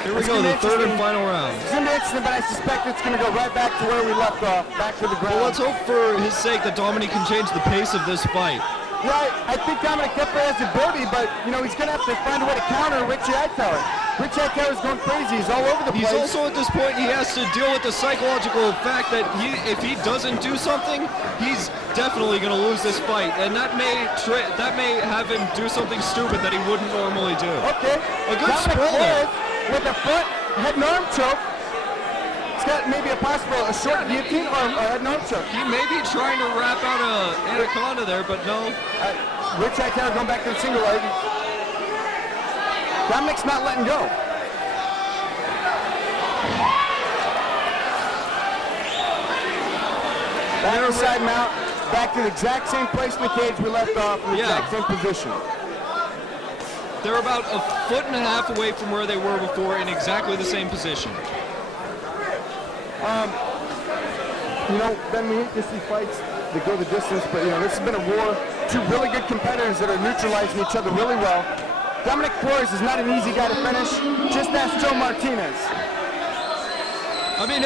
Here we go, the third and final round. It's going to be interesting, but I suspect it's going to go right back to where we left off, back to the ground. Well, let's hope for his sake that Dominic can change the pace of this fight. Right, I think Dominic definitely has the ability, but, you know, he's going to have to find a way to counter Ritc Hightower. Ritc Hightower's going crazy. He's all over the place. He's also, at this point, he has to deal with the psychological fact that if he doesn't do something, he's definitely going to lose this fight. And that may have him do something stupid that he wouldn't normally do. Okay. A good Dominic sprawl there. Flores with a front head and arm choke. It's got maybe a short guillotine or a head and arm choke. He may be trying to wrap out a anaconda there, but no. Rich Hightower going back to the single leg. Dominic's not letting go. Back to side mount, back to the exact same place in the cage we left off, in the exact same position. They're about a foot and a half away from where they were before in exactly the same position. You know, Ben, we hate to see fights that go the distance, but you know, this has been a war. Two really good competitors that are neutralizing each other really well. Dominic Flores is not an easy guy to finish. Just ask Joe Martinez. I mean,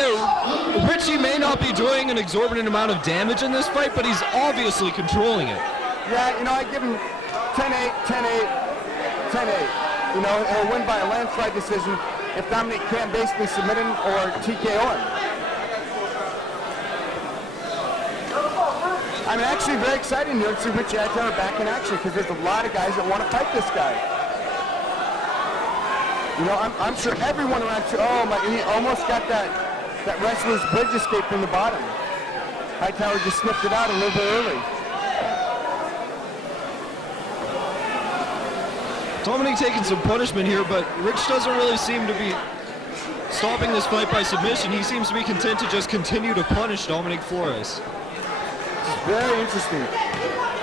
Ritc may not be doing an exorbitant amount of damage in this fight, but he's obviously controlling it. Yeah, you know, I give him 10-8, 10-8, 10-8. You know, he'll win by a landslide decision if Dominic can't basically submit him or TKO him. I'm actually very excited to see Ritc Hightower back in action because there's a lot of guys that want to fight this guy. You know, I'm sure everyone around here, oh my, he almost got that wrestler's bridge escape from the bottom. Hightower just sniffed it out a little bit early. Dominic taking some punishment here, but Ritc doesn't really seem to be stopping this fight by submission. He seems to be content to just continue to punish Dominic Flores. Very interesting.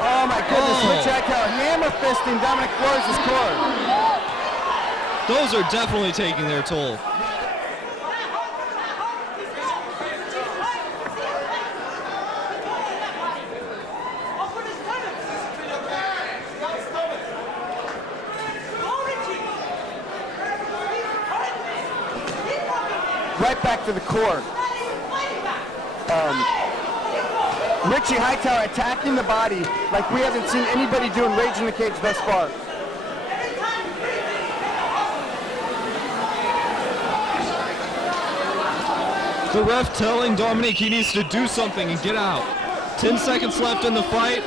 Oh my goodness, Ritc Hightower hammer fisting Dominic Flores' core. Those are definitely taking their toll. Right back to the core. Ritc Hightower attacking the body like we haven't seen anybody do in Rage in the Cage thus far. The ref telling Dominic he needs to do something and get out. 10 seconds left in the fight.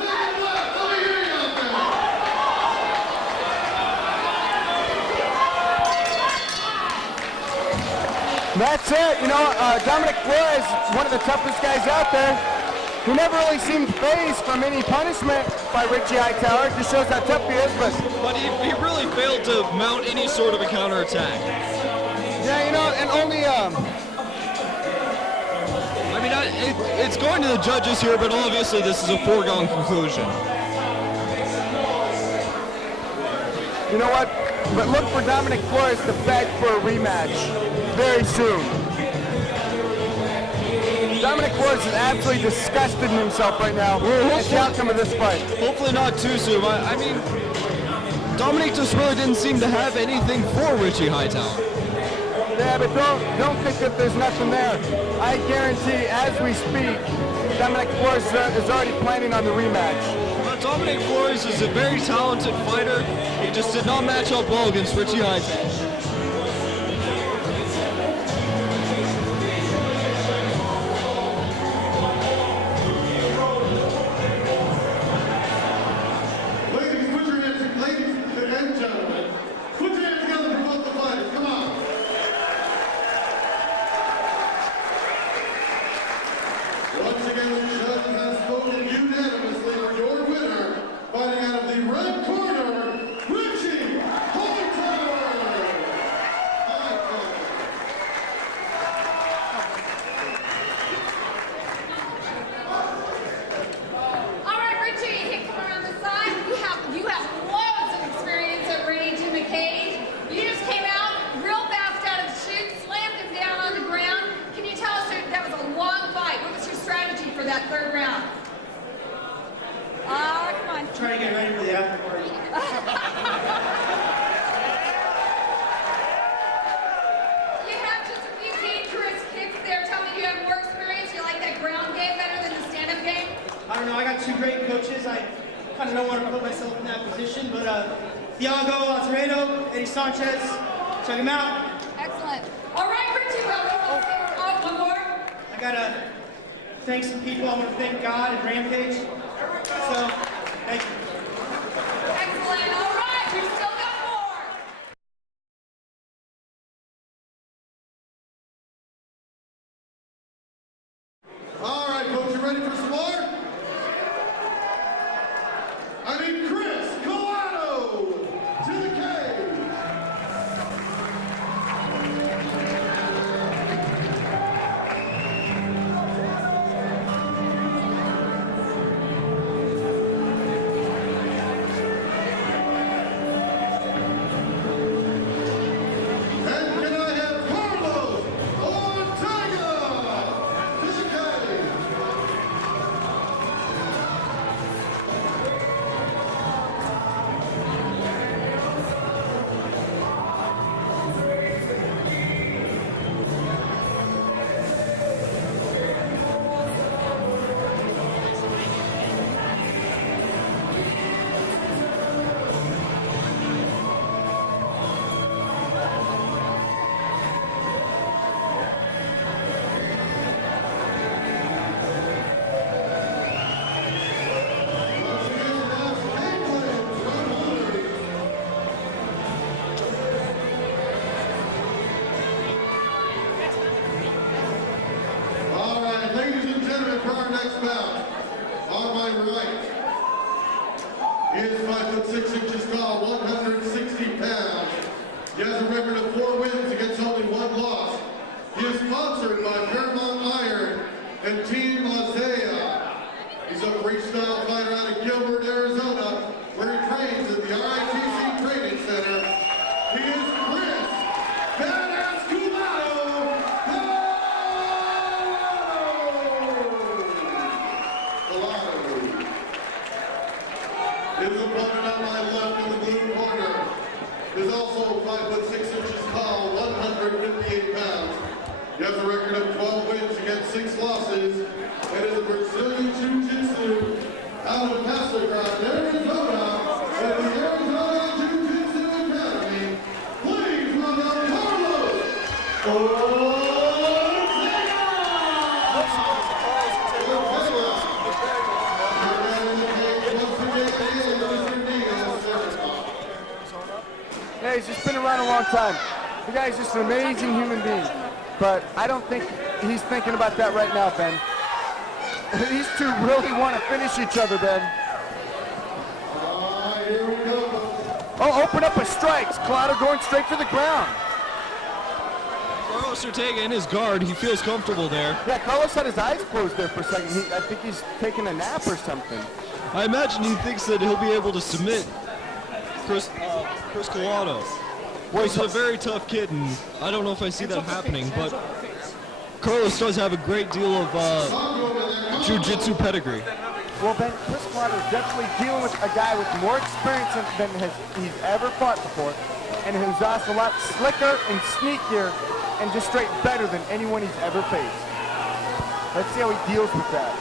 That's it. You know, Dominic Flores, one of the toughest guys out there. He never really seemed fazed from any punishment by Ritc Hightower. Just shows how tough he is, but he really failed to mount any sort of a counterattack. Yeah, you know, and only I mean, it's going to the judges here, but obviously this is a foregone conclusion. You know what? But look for Dominic Flores to beg for a rematch very soon. Dominic Flores is absolutely disgusted in himself right now at the outcome of this fight. Hopefully not too soon. I mean, Dominic just really didn't seem to have anything for Ritc Hightower. Yeah, but don't think that there's nothing there. I guarantee, as we speak, Dominic Flores is already planning on the rematch. But Dominic Flores is a very talented fighter. He just did not match up well against Ritc Hightower. Once again, the judges have spoken unanimously for your winner, fighting out of the red corner, Ritc Hightower. All right, Ritc, hit come around the side. You have loads of experience at Rage in the Cage. You just came out real fast out of the chute, slammed him down on the ground. Can you tell us that was a long fight? What was your strategy for that third round? Come on. Trying to get ready for the after party. You have just a few dangerous kicks there. Tell me, do you have more experience? You like that ground game better than the stand-up game? I don't know, I got two great coaches. I kind of don't want to put myself in that position, but Thiago Altaredo, Eddie Sanchez, check him out. Excellent. All right, Ritc, one more. I gotta thank some people. I want to thank God and Rampage. So, thank you. Excellent. All right, we still got He is 5'6" tall, 160 pounds. He has a record of 4 wins against only 1 loss. He is sponsored by Paramount Iron and Team Lazea. He's a freestyle fighter out of Gilbert, Arizona, where he trains at the RITC Training Center. He is Chris Badass Culado. His opponent on my left in the blue corner is also 5'6" tall, 158 pounds. He has a record of 12 wins against 6 losses, and is a Brazilian Jiu-Jitsu out of Pasadena, Arizona, at the Arizona Jiu-Jitsu Academy. Please welcome Carlos Yeah, he's just been around a long time. The guy's just an amazing human being. But I don't think he's thinking about that right now, Ben. These two really want to finish each other, Ben. Oh, open up with strikes. Culado going straight for the ground. Carlos Ortega in his guard, he feels comfortable there. Yeah, Carlos had his eyes closed there for a second. I think he's taking a nap or something. I imagine he thinks that he'll be able to submit Chris Culado. Well, he's a very tough kid, and I don't know if I see that happening, but Carlos does have a great deal of jiu-jitsu pedigree. Well, Ben, Chris Culado is definitely dealing with a guy with more experience than he's ever fought before, and who's also a lot slicker and sneakier and just straight better than anyone he's ever faced. Let's see how he deals with that.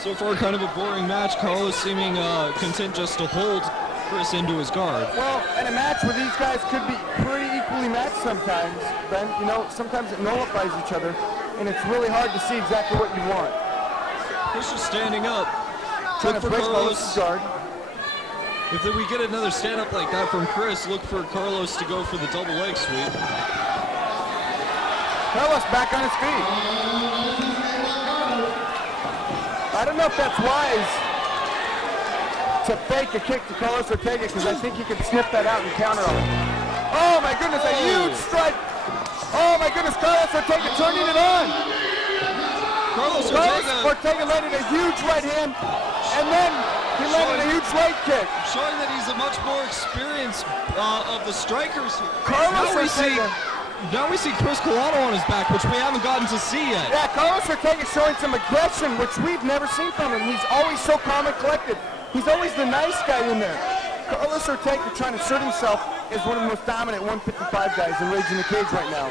So far, kind of a boring match. Carlos seeming content just to hold Chris into his guard. Well, in a match where these guys could be pretty equally matched sometimes, Ben, you know, sometimes it nullifies each other, and it's really hard to see exactly what you want. Chris is standing up. Trying to break Carlos' guard. If we get another stand-up like that from Chris, look for Carlos to go for the double leg sweep. Carlos back on his feet. I don't know if that's wise to fake a kick to Carlos Ortega, because I think he can sniff that out and counter him. Oh my goodness, a huge strike. Oh my goodness, Carlos Ortega turning it on. Carlos Ortega landed a huge right hand, and then he landed a huge leg kick. Showing that he's a much more experienced of the strikers. Now we see Chris Culado on his back, which we haven't gotten to see yet. Yeah, Carlos Ortega showing some aggression, which we've never seen from him. He's always so calm and collected. He's always the nice guy in there. Carlos Ortega trying to assert himself as one of the most dominant 155 guys in Rage in the Cage right now.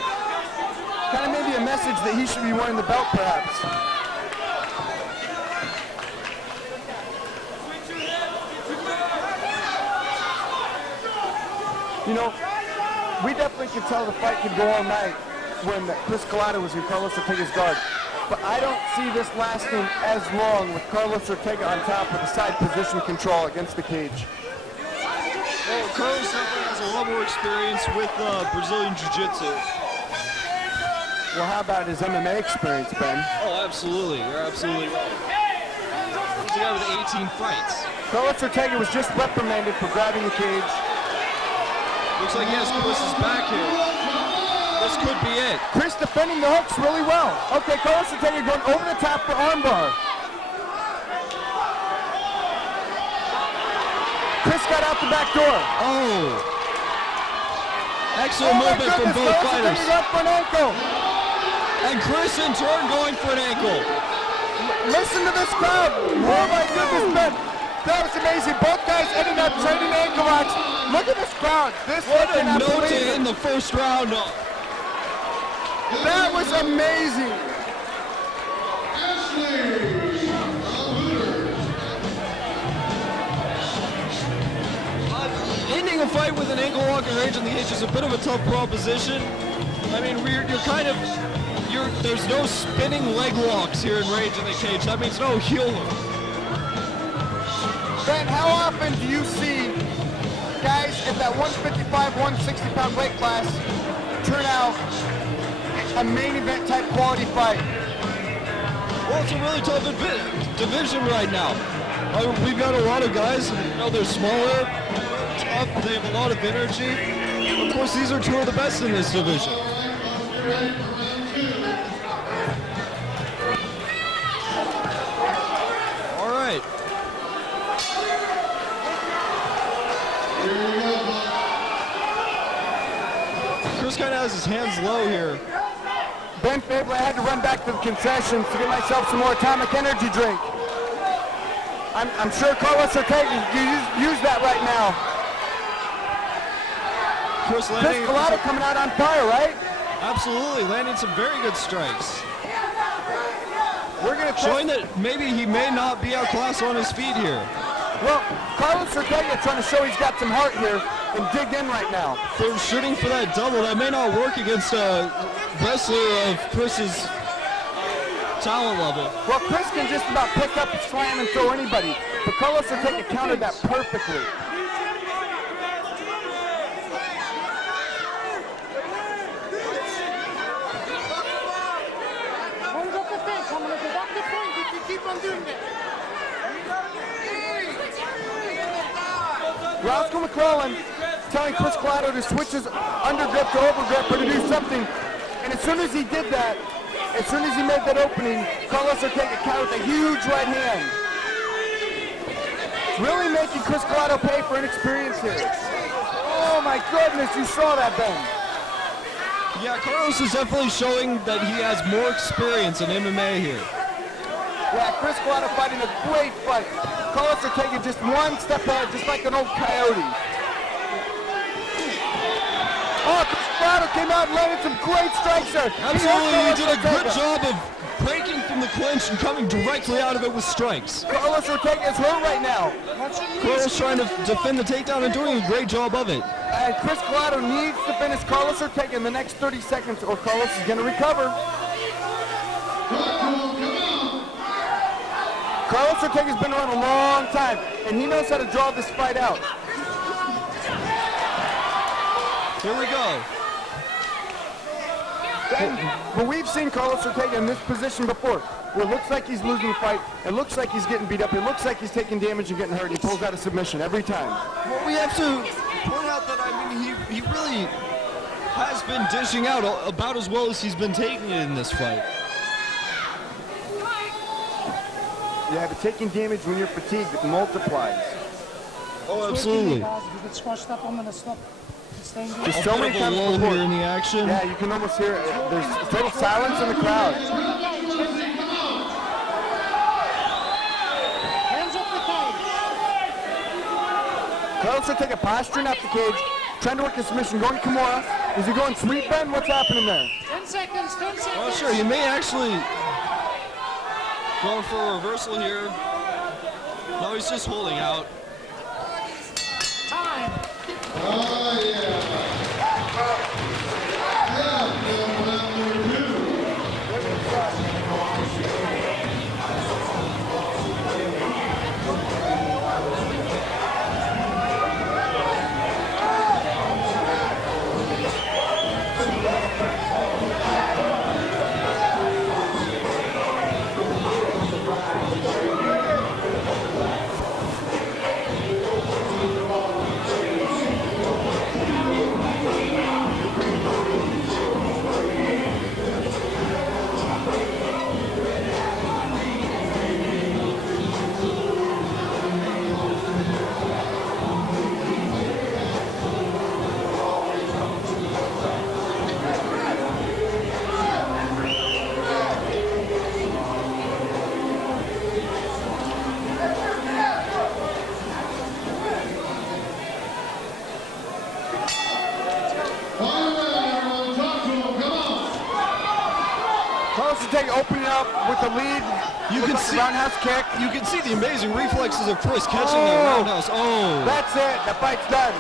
Kind of maybe a message that he should be wearing the belt, perhaps. You know, we definitely could tell the fight could go all night when Chris Culado was in Carlos Ortega's guard. But I don't see this lasting as long with Carlos Ortega on top with the side position control against the cage. Well, Carlos definitely has a lot more experience with Brazilian Jiu-Jitsu. Well, how about his MMA experience, Ben? Oh, absolutely. You're absolutely right. He's a guy with 18 fights. Carlos Ortega was just reprimanded for grabbing the cage. Looks like he has Chris's back here. This could be it. Chris defending the hooks really well. Okay, Carlos Ortega going over the top for armbar. Chris got out the back door. Oh. Excellent movement from both fighters. Got for an ankle. And Chris in turn going for an ankle. Listen to this crowd. Oh my goodness, Ben. That was amazing. Both guys ended up trading ankle locks. Look at this crowd. What a note to end the first round. That was amazing. Ending a fight with an ankle lock in Rage in the Cage is a bit of a tough proposition. I mean, there's no spinning leg locks here in Rage in the Cage. That means no heel hook. Ben, how often do you see guys at that 155, 160 pound weight class turn out a main event type quality fight? Well, it's a really tough division right now. We've got a lot of guys, they're smaller, tough, they have a lot of energy. Of course, these are two of the best in this division. All right. Chris kind of has his hands low here. Ben Fable, I had to run back to the concessions to get myself some more atomic energy drink. I'm sure Carlos Ortega use that right now. Chris Collado coming out on fire, right? Absolutely, landing some very good strikes. We're gonna showing that maybe he may not be outclassed on his feet here. Well, Carlos Ortega trying to show he's got some heart here and dig in right now. They're shooting for that double. That may not work against a wrestler of Chris's talent level. Well, Chris can just about pick up, slam, and throw anybody, but Carlos Ortega countered that perfectly. Roscoe McClellan telling Chris Collado to switch his undergrip to overgrip or to do something. And as soon as he did that, as soon as he made that opening, Carlos Ortega countered with a huge right hand. Really making Chris Collado pay for inexperience here. Oh my goodness, you saw that, Ben. Yeah, Carlos is definitely showing that he has more experience in MMA here. Yeah, Chris Collado fighting a great fight. Carlos Ortega just one step ahead, just like an old coyote. Oh, Chris Collado came out and landed some great strikes there. Absolutely, he did a good job of breaking from the clinch and coming directly out of it with strikes. Carlos Ortega is hurt right now. Carlos trying to defend the takedown and doing a great job of it. And Chris Collado needs to finish Carlos Ortega in the next 30 seconds or Carlos is going to recover. Carlos Ortega's been around a long time, and he knows how to draw this fight out. Here we go. But we've seen Carlos Ortega in this position before, where it looks like he's losing the fight, it looks like he's getting beat up, it looks like he's taking damage and getting hurt, he pulls out a submission every time. Well, we have to point out that, he really has been dishing out about as well as he's been taking it in this fight. Yeah, but taking damage when you're fatigued, it multiplies. Oh, absolutely. Just so many times lull here in the action. Yeah, you can almost hear it. There's total silence in the crowd. Hands up the cage. Carlos Ortega posturing up the cage, trying to work a submission, going Kimura. Is he going sweep, Ben? What's happening there? 10 seconds, 10 seconds. Oh, sure, he may actually going for a reversal here. No, he's just holding out. Time. Oh, yeah. Opening up with the lead. You can see roundhouse kick. You can see the amazing reflexes of Chris catching that roundhouse. Oh, that's it. The fight's done.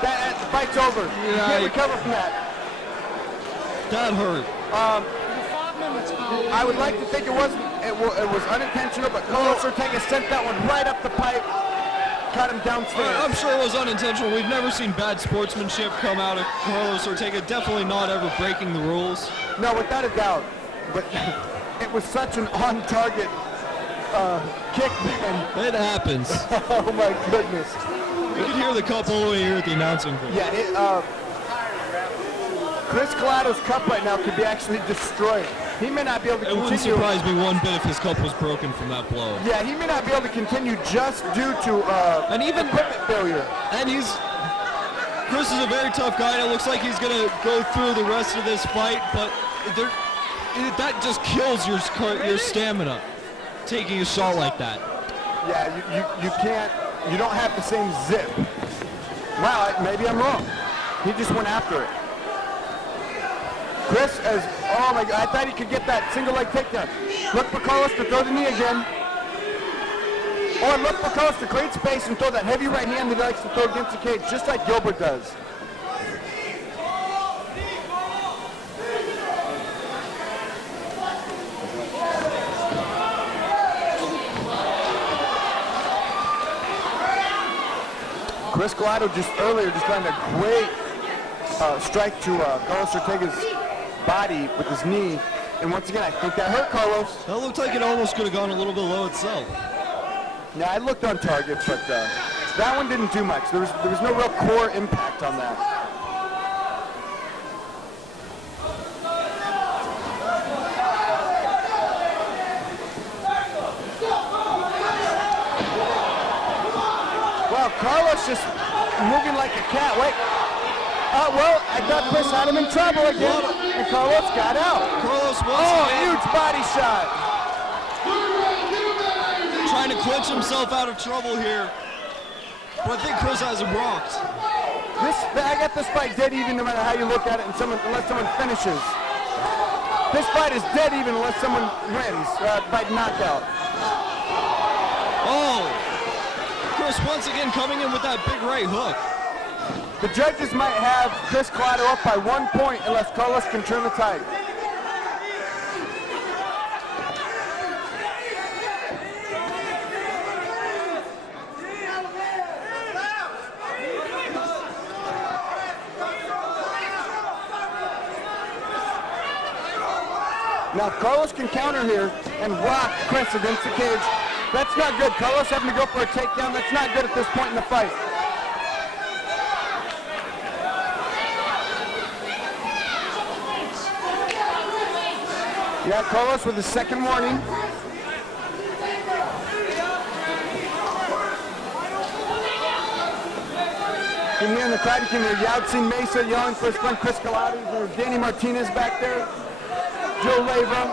The fight's over. Yeah, you can't recover from that. That hurt. I would like to think it was unintentional, but Carlos Ortega sent that one right up the pipe, cut him downstairs. I'm sure it was unintentional. We've never seen bad sportsmanship come out of Carlos Ortega. Definitely not ever breaking the rules. No, without a doubt. But it was such an on-target kick, man. It happens. Oh my goodness. You can hear the cup all the way here at the announcing booth. Yeah, Chris Collato's cup right now could be actually destroyed. He may not be able to continue. It wouldn't surprise me one bit if his cup was broken from that blow. Yeah, he may not be able to continue just due to and even equipment failure. And Chris is a very tough guy, and it looks like he's going to go through the rest of this fight, but that just kills your stamina, taking a shot like that. Yeah, you can't, you don't have the same zip. Wow, maybe I'm wrong. He just went after it. Chris, oh my God, I thought he could get that single leg takedown. Look for Carlos to throw the knee again. Or look for Carlos to create space and throw that heavy right hand that he likes to throw against the cage, just like Gilbert does. Chris Collado just earlier just landed a great strike to Carlos Ortega's body with his knee. And once again, I think that hurt Carlos. That looked like it almost could have gone a little bit low itself. Yeah, I looked on target, but that one didn't do much. There was no real core impact on that. Wow, Carlos just moving like a cat. Wait. Well, I thought Chris had him in trouble again, and Carlos got out. Carlos huge body shot. Trying to clinch himself out of trouble here. But I think Chris has him rocked. I got this fight dead even no matter how you look at it, unless someone finishes. This fight is dead even unless someone wins by knockout. Oh! Chris once again coming in with that big right hook. The judges might have Chris Collado up by 1 point unless Carlos can turn the tide. Now Carlos can counter here and rock Chris against the cage. That's not good. Carlos having to go for a takedown. That's not good at this point in the fight. Yeah, Carlos with his second warning. You can hear in the crowd, you can hear Yautzin Mesa yelling for his friend Chris Collado. There's Danny Martinez back there. Joe Leyva.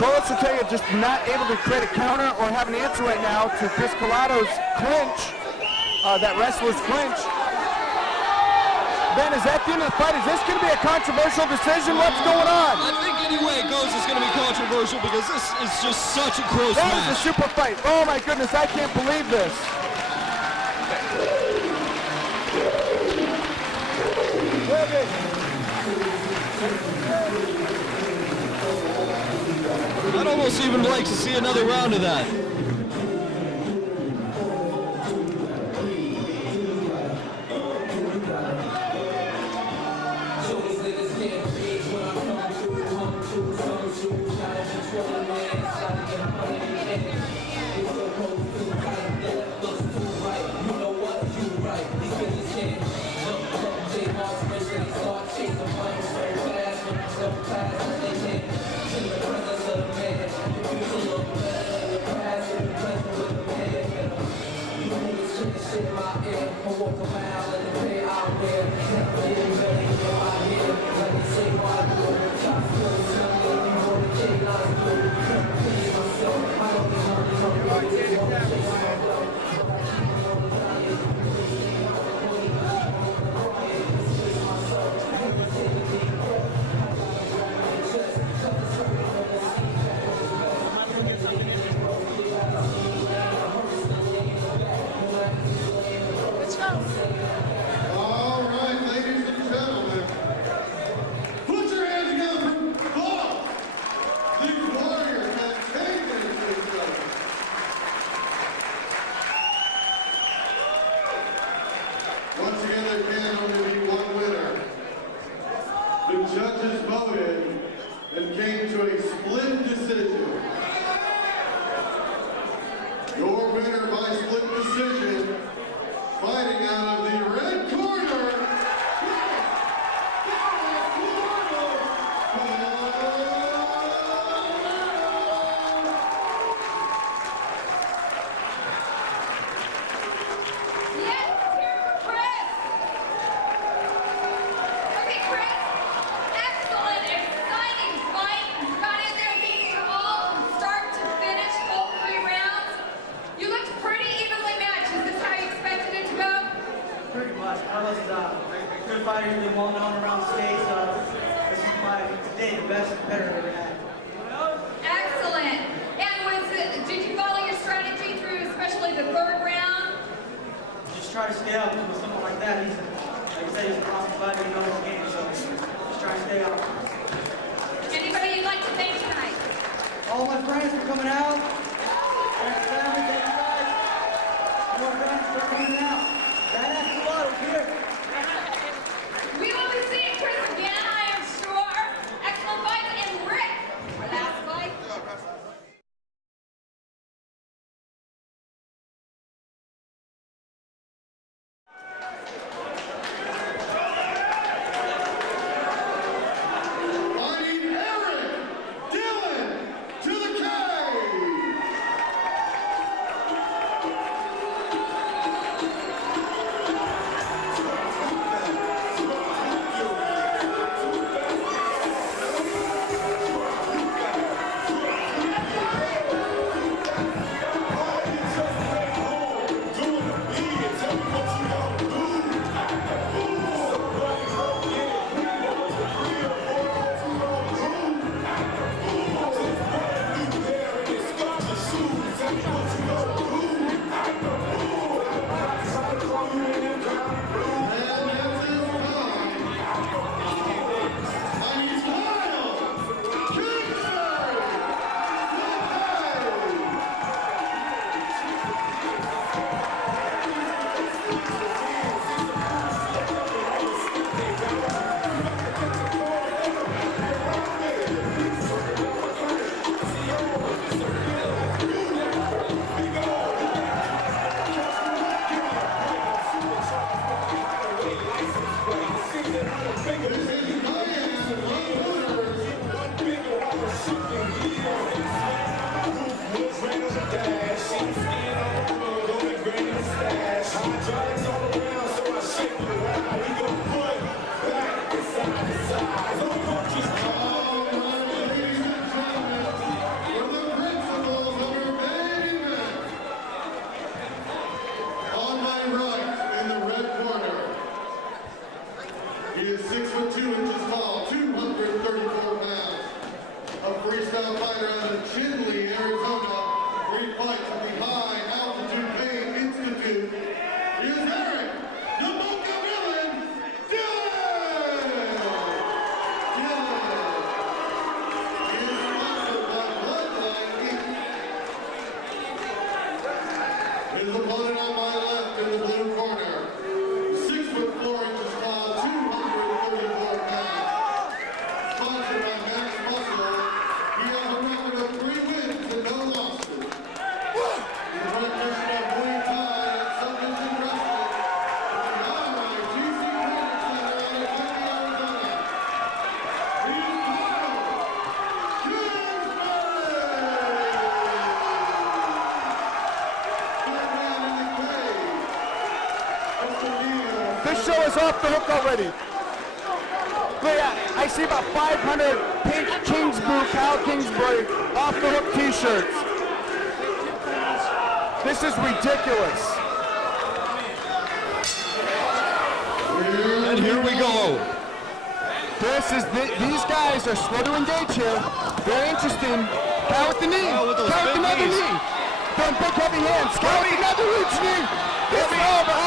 Carlos Ortega just not able to create a counter or have an answer right now to Chris Collado's clinch, that wrestler's clinch. Ben, is that the end of the fight? Is this going to be a controversial decision? What's going on? I think any way it goes, it's going to be controversial because this is just such a close match. That is a super fight. Oh my goodness, I can't believe this. I'd almost even like to see another round of that. The judges voted and came to a split decision. Your winner by split decision, fighting out of the red corner, good fighter, he's been well known around the state, so this is today the best competitor I've ever had. Excellent. And did you follow your strategy through especially the third round? Just try to stay up with someone like that. He's, like I said, he's an awesome fighter, he knows his game, so just try to stay up. Anybody you'd like to thank tonight? All my friends for coming out. Thanks, family, thank you guys. More friends for coming out. That after a lot here. We will be seeing Chris again, I am sure. Excellent fight, and Rick, our last fight. fighting Eric Dillon to the cage. He is 6'2" tall, 234 pounds. A freestyle fighter out of Chinley, Arizona. Where he fights at the High Altitude Pain Institute. He is Eric Dillon. He is sponsored by Bloodline Inc. His opponent on my left in the blue corner. 6'4" tall, 234 pounds. Sponsored by Max Muscle. He has a record of 3 wins and no losses. He's a recognition of Muay Thai and submission wrestling. The Alright GC Training Center out of Tempe, Arizona. He's This show is off the hook already. Look at, I see about 500 pink Kingsbury, Kyle Kingsbury off the hook t-shirts. This is ridiculous. And here we go. These guys are slow to engage here. Very interesting. Kyle with the knee. With those Kyle with big another knees. knee. Throwing big heavy hands. Kyle with another huge knee. It's over.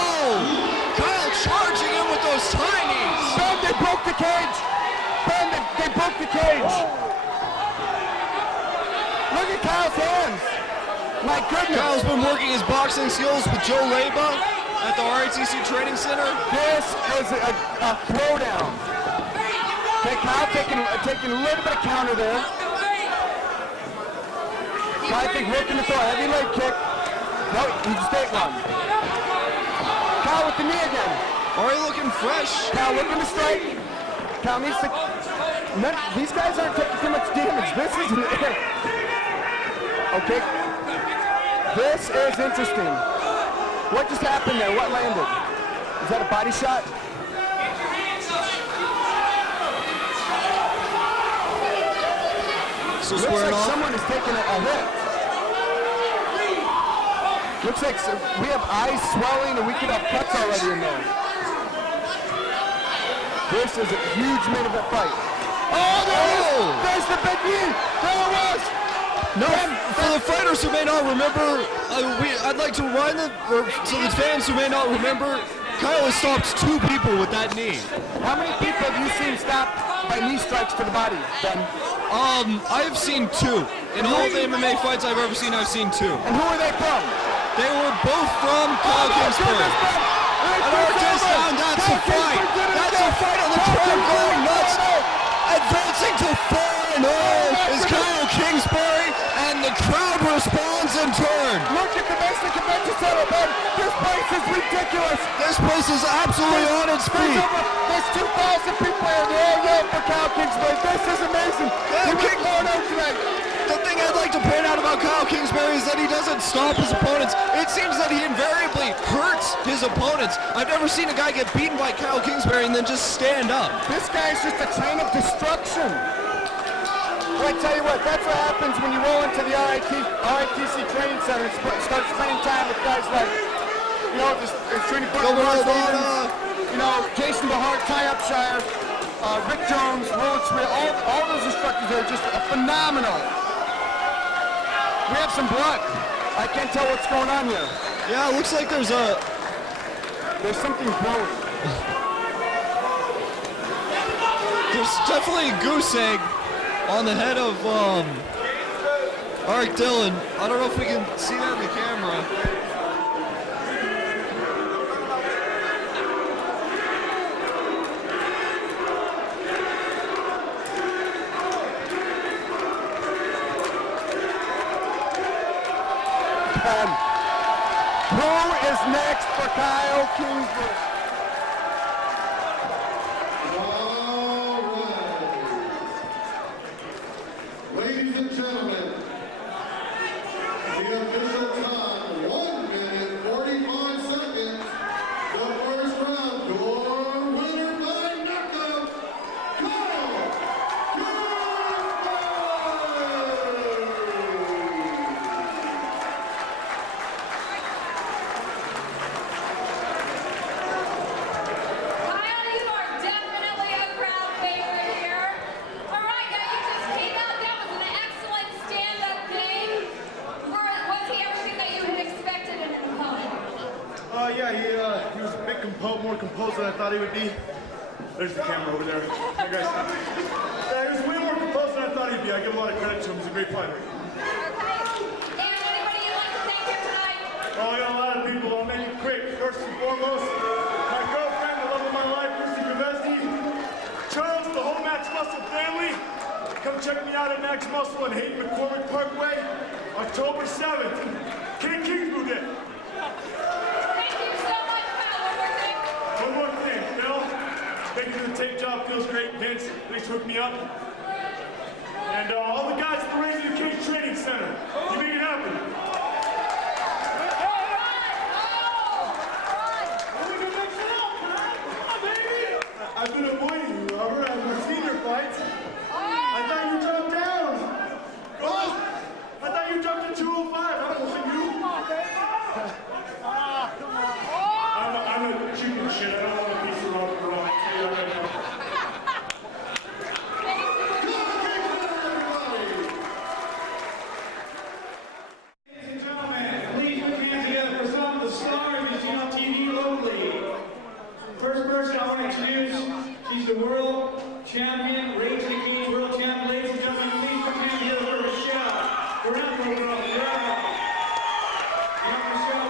Kyle charging in with those tinies. Ben, they broke the cage. Ben, they broke the cage. Look at Kyle's hands. My goodness. Kyle's been working his boxing skills with Joe Leba at the RITC Training Center. This is a throwdown. Okay, Kyle taking a little bit of counter there. Kyle, I think, looking to throw a heavy leg kick. No, he just ate one. Kyle with the knee again. Already looking fresh. Kyle looking to strike. Kyle needs to... these guys aren't taking too much damage. This is... Okay. This is interesting. What just happened there? What landed? Is that a body shot? So Looks squaring like off. someone is taking a hit. Looks like we have eyes swelling and we could have cuts already in there. This is a huge main event fight. Oh, there's the big knee. There it was. No, for the fighters who may not remember, I'd like to remind them, or so the fans who may not remember, Kyle has stopped 2 people with that knee. How many people have you seen stopped by knee strikes to the body, Ben? I've seen 2. In all the MMA fights I've ever seen, I've seen 2. And who are they from? They were both from Kyle Kingsbury. And Ortiz found that's a fight. That's a fight on the track going nuts. Advancing to 4-0 is Kyle Kingsbury, and the crowd responds in turn. Look at the Mason Convention Center, Ben. This place is ridiculous. This place is absolutely on its feet. There's 2,000 people here. They're all yelling for Kyle Kingsbury. This is amazing. He went 4-0 tonight. The thing I'd like to point out about Kyle Kingsbury is that he doesn't stop his opponents. It seems that he invariably hurts his opponents. I've never seen a guy get beaten by Kyle Kingsbury and then just stand up. This guy's just a train of destruction. Well, I tell you what, that's what happens when you roll into the RITC training center and start spending time with guys like, you know, this training partner, you know, Jason DeHart, Ty Upshire, Rick Jones, Roland Smith, all those instructors are just phenomenal. We have some blood. I can't tell what's going on here. Yeah, it looks like there's something growing. There's definitely a goose egg on the head of Eric Dillon. I don't know if we can see that in the camera. Who is next for Kyle Kingsbury? All right. Ladies and gentlemen, the official time, 1 minute, 45 seconds. The first round, your winner by knockout, Kyle Kyle, you are definitely a crowd favorite here. All right, now you just came out. That was an excellent stand-up game. Was he everything that you had expected in an opponent? Yeah, he was a bit more composed than I thought he would be. There's the camera over there. Hey guys. Yeah, he was way more composed than I thought he'd be. I give a lot of credit to him. He's a great fighter. Okay. And anybody you'd like to thank here tonight? Oh, I got a lot of people. I'll make it quick. First and foremost, my girlfriend, the love of my life, Christy Gavesti. Charles, the whole Max Muscle family. Come check me out at Max Muscle in Hayden McCormick Parkway, October 7th. King Kingsbury Day. Thank you so much, Kyle. One more thing. One more thing, Phil. Thank you for the tape job. Feels great. Vince, thanks for hooking me up. And all the guys at the Raising the Cage Training Center. You make it happen. I've been avoiding you, Robert. I've seen your fights. I thought you dropped down. Oh, I thought you jumped to 205. That wasn't you. I'm a chicken shit. I don't want to be so wrong for wrong. Ladies and gentlemen, please put your hands together for some of the stars you've seen on TV locally. First person I want to introduce, she's the world champion, Ritc world champion. Ladies and gentlemen, please put your hands together for Michelle. We're not going to go girl. Michelle,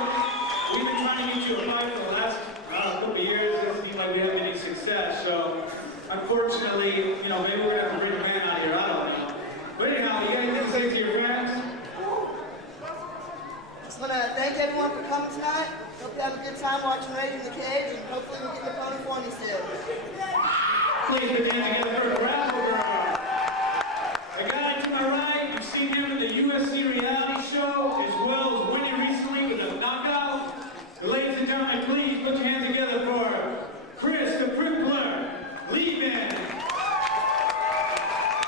we've been trying to get you a fight for the last couple of years. It doesn't seem like we have any success. So I unfortunately, you know, maybe we're going to have to bring a man out here. I don't know. But anyhow, you got anything to say to your fans? Just want to thank everyone for coming tonight. Hope you have a good time watching Raiding the Cage, and hopefully we get the pony for you soon. Please put your hands together for a Raffle Girl. The guy to my right, you've seen him in the UFC reality show, as well as winning recently with a knockout. Ladies and gentlemen, please put your hands together for Chris the Crippler Lehman.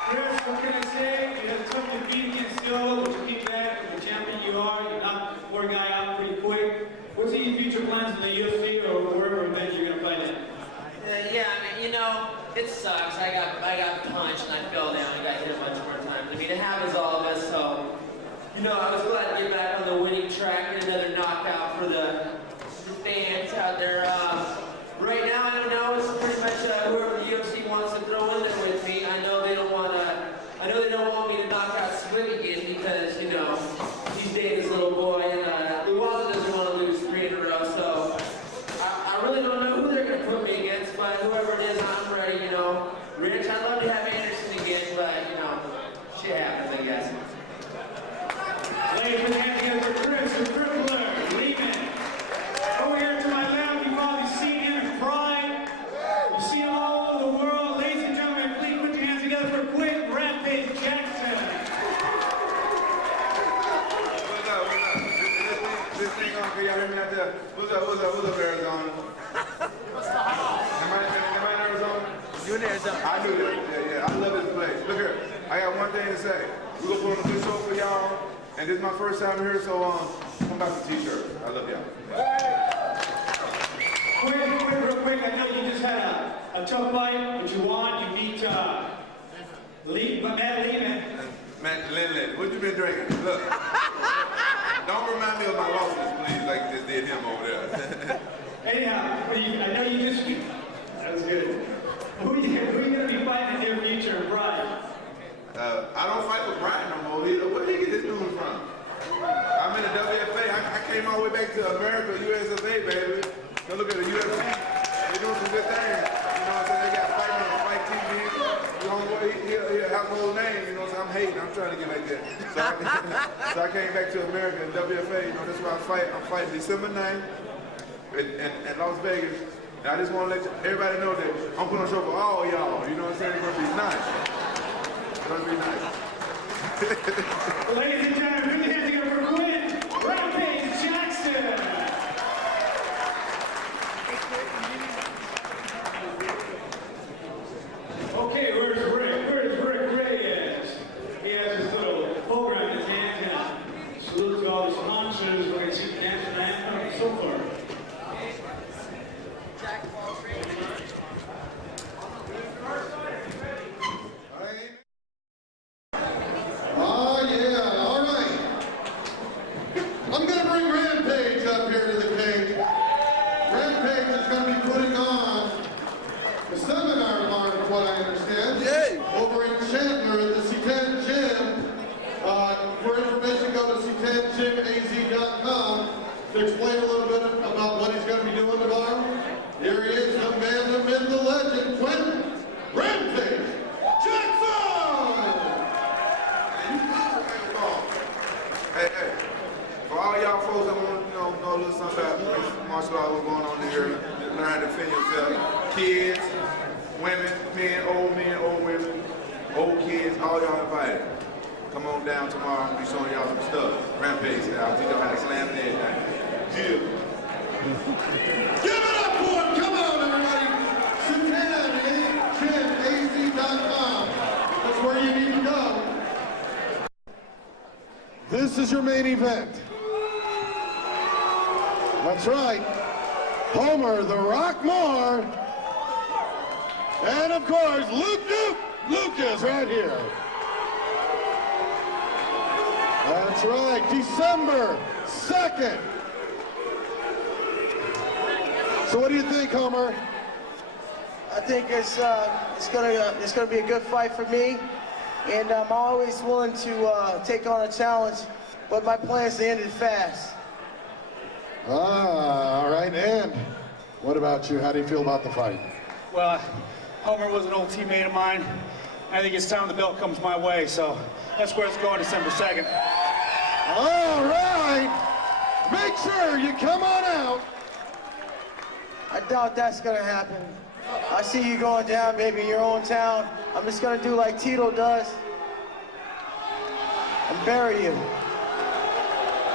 Chris, what can I say? You had a tough defeat against Silva, but you came back with the champion you are. You knocked the poor guy out pretty quick. What's your future plans in the UFC or wherever event you're going to fight in? Yeah, I mean, you know, it sucks. I got punched and I fell down and got hit a bunch more times. I mean, it happens to all of us, so, you know, I was glad to get back on the winning track, get another knockout for the fans out there. Right now, I don't know, it's pretty much whoever the UFC wants to throw in there with me. I know they don't want me to knock out Swift again because, you know, he's dating his little boy, and Luwaza doesn't want to lose 3 in a row, so I really don't know who they're going to put me against, but whoever it is, I'm ready, you know. Rich, I'd love to have Anderson again, but, you know, shit happens, I guess. Ladies and gentlemen, for Chris the Crippler Lehman. Over here to my left, you've probably seen him in Pride. You see him all over the world. Ladies and gentlemen, please put your hands together for Quinn Rampage Jackson. What's up? This thing on, can y'all hear me out there? What's up, Arizona? Am I in Arizona? You in Arizona. I knew that. Yeah. I love this place. Look here. I got one thing to say. We're going to put on a good show for y'all. And this is my first time here, so come back to T-shirt. I love y'all. Real quick, I know you just had a tough fight, but you won. You beat Matt Lehman. Matt Lehman, what you been drinking? Look. Don't remind me of my losses, please, like you just did him over there. Anyhow, I know you just... That was good. Who are you going to be fighting in the near future, Brian? I don't fight with Brian no more. Where did he get this dude from? I'm in the WFA. I came all the way back to America, USFA, baby. Go look at the UFC. They're doing some good things. You know what I'm saying? They got fighting on Fight TV. You know, he a household name. You know what I'm saying? I'm hating. I'm trying to get like that. So I came back to America in WFA. You know, that's why I fight. I'm fighting December 9th in Las Vegas. And I just want to let everybody know that I'm putting on a show for all y'all. You know what I'm saying? It's going to be nice. It's going to be nice. Ladies and gentlemen, put your hands together for Quinn Rampage Jackson. Okay, where's Rick? Where's Rick Reyes? He has his little program in his hands and salute to all these sponsors where he's seen dance and so forth. Oh, yeah, all right. I'm going to bring Rampage up here to the cage. Rampage is going to be putting on a seminar of mine, from what I understand, over in Chandler at the C10 Gym. For information, go to c10gymaz.com to explain a little bit about what he's going to be doing tomorrow. Here he is, the man, the myth, the legend, Quinn Rampage Jackson! Hey, for all y'all folks that want to know a little something about martial arts, what's going on here, learn how to defend yourself. Kids, women, men, old women, old kids, all y'all invited. Come on down tomorrow, I'll be showing y'all some stuff. Rampage style, teach y'all how to slam and everything. Yeah. Give it up for him! Come on, everybody! C10gymaz.com. That's where you need to go. This is your main event. That's right. Homer the Rock Moore. And of course, Lucas right here. That's right, December 2nd. So what do you think, Homer? I think it's gonna be a good fight for me, and I'm always willing to take on a challenge, but my plan is to end it fast. All right, and what about you? How do you feel about the fight? Well, Homer was an old teammate of mine. I think it's time the belt comes my way, so that's where it's going December 2nd. All right. Make sure you come on out. I doubt that's gonna happen. I see you going down, baby, in your own town. I'm just gonna do like Tito does and bury you.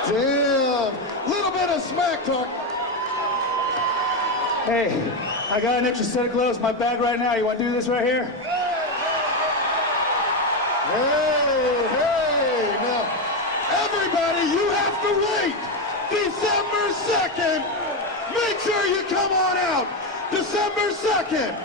Damn. Little bit of smack talk. Hey, I got an extra set of gloves in my bag right now. You want to do this right here? Hey, now, everybody, you have to wait. December 2nd. Make sure you come on out. December 2nd.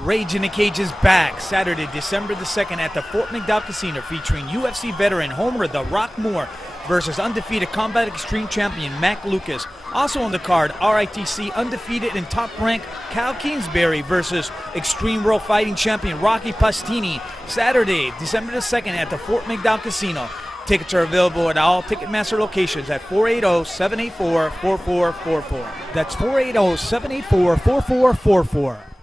Rage in the Cage is back Saturday, December the 2nd at the Fort McDowell Casino, featuring UFC veteran Homer "The Rock" Moore versus undefeated Combat Extreme champion Mac Lucas. Also on the card, RITC undefeated and top-ranked Cal Kingsbury versus Extreme World Fighting champion Rocky Pastini. Saturday, December the 2nd at the Fort McDowell Casino. Tickets are available at all Ticketmaster locations at 480-784-4444. That's 480-784-4444.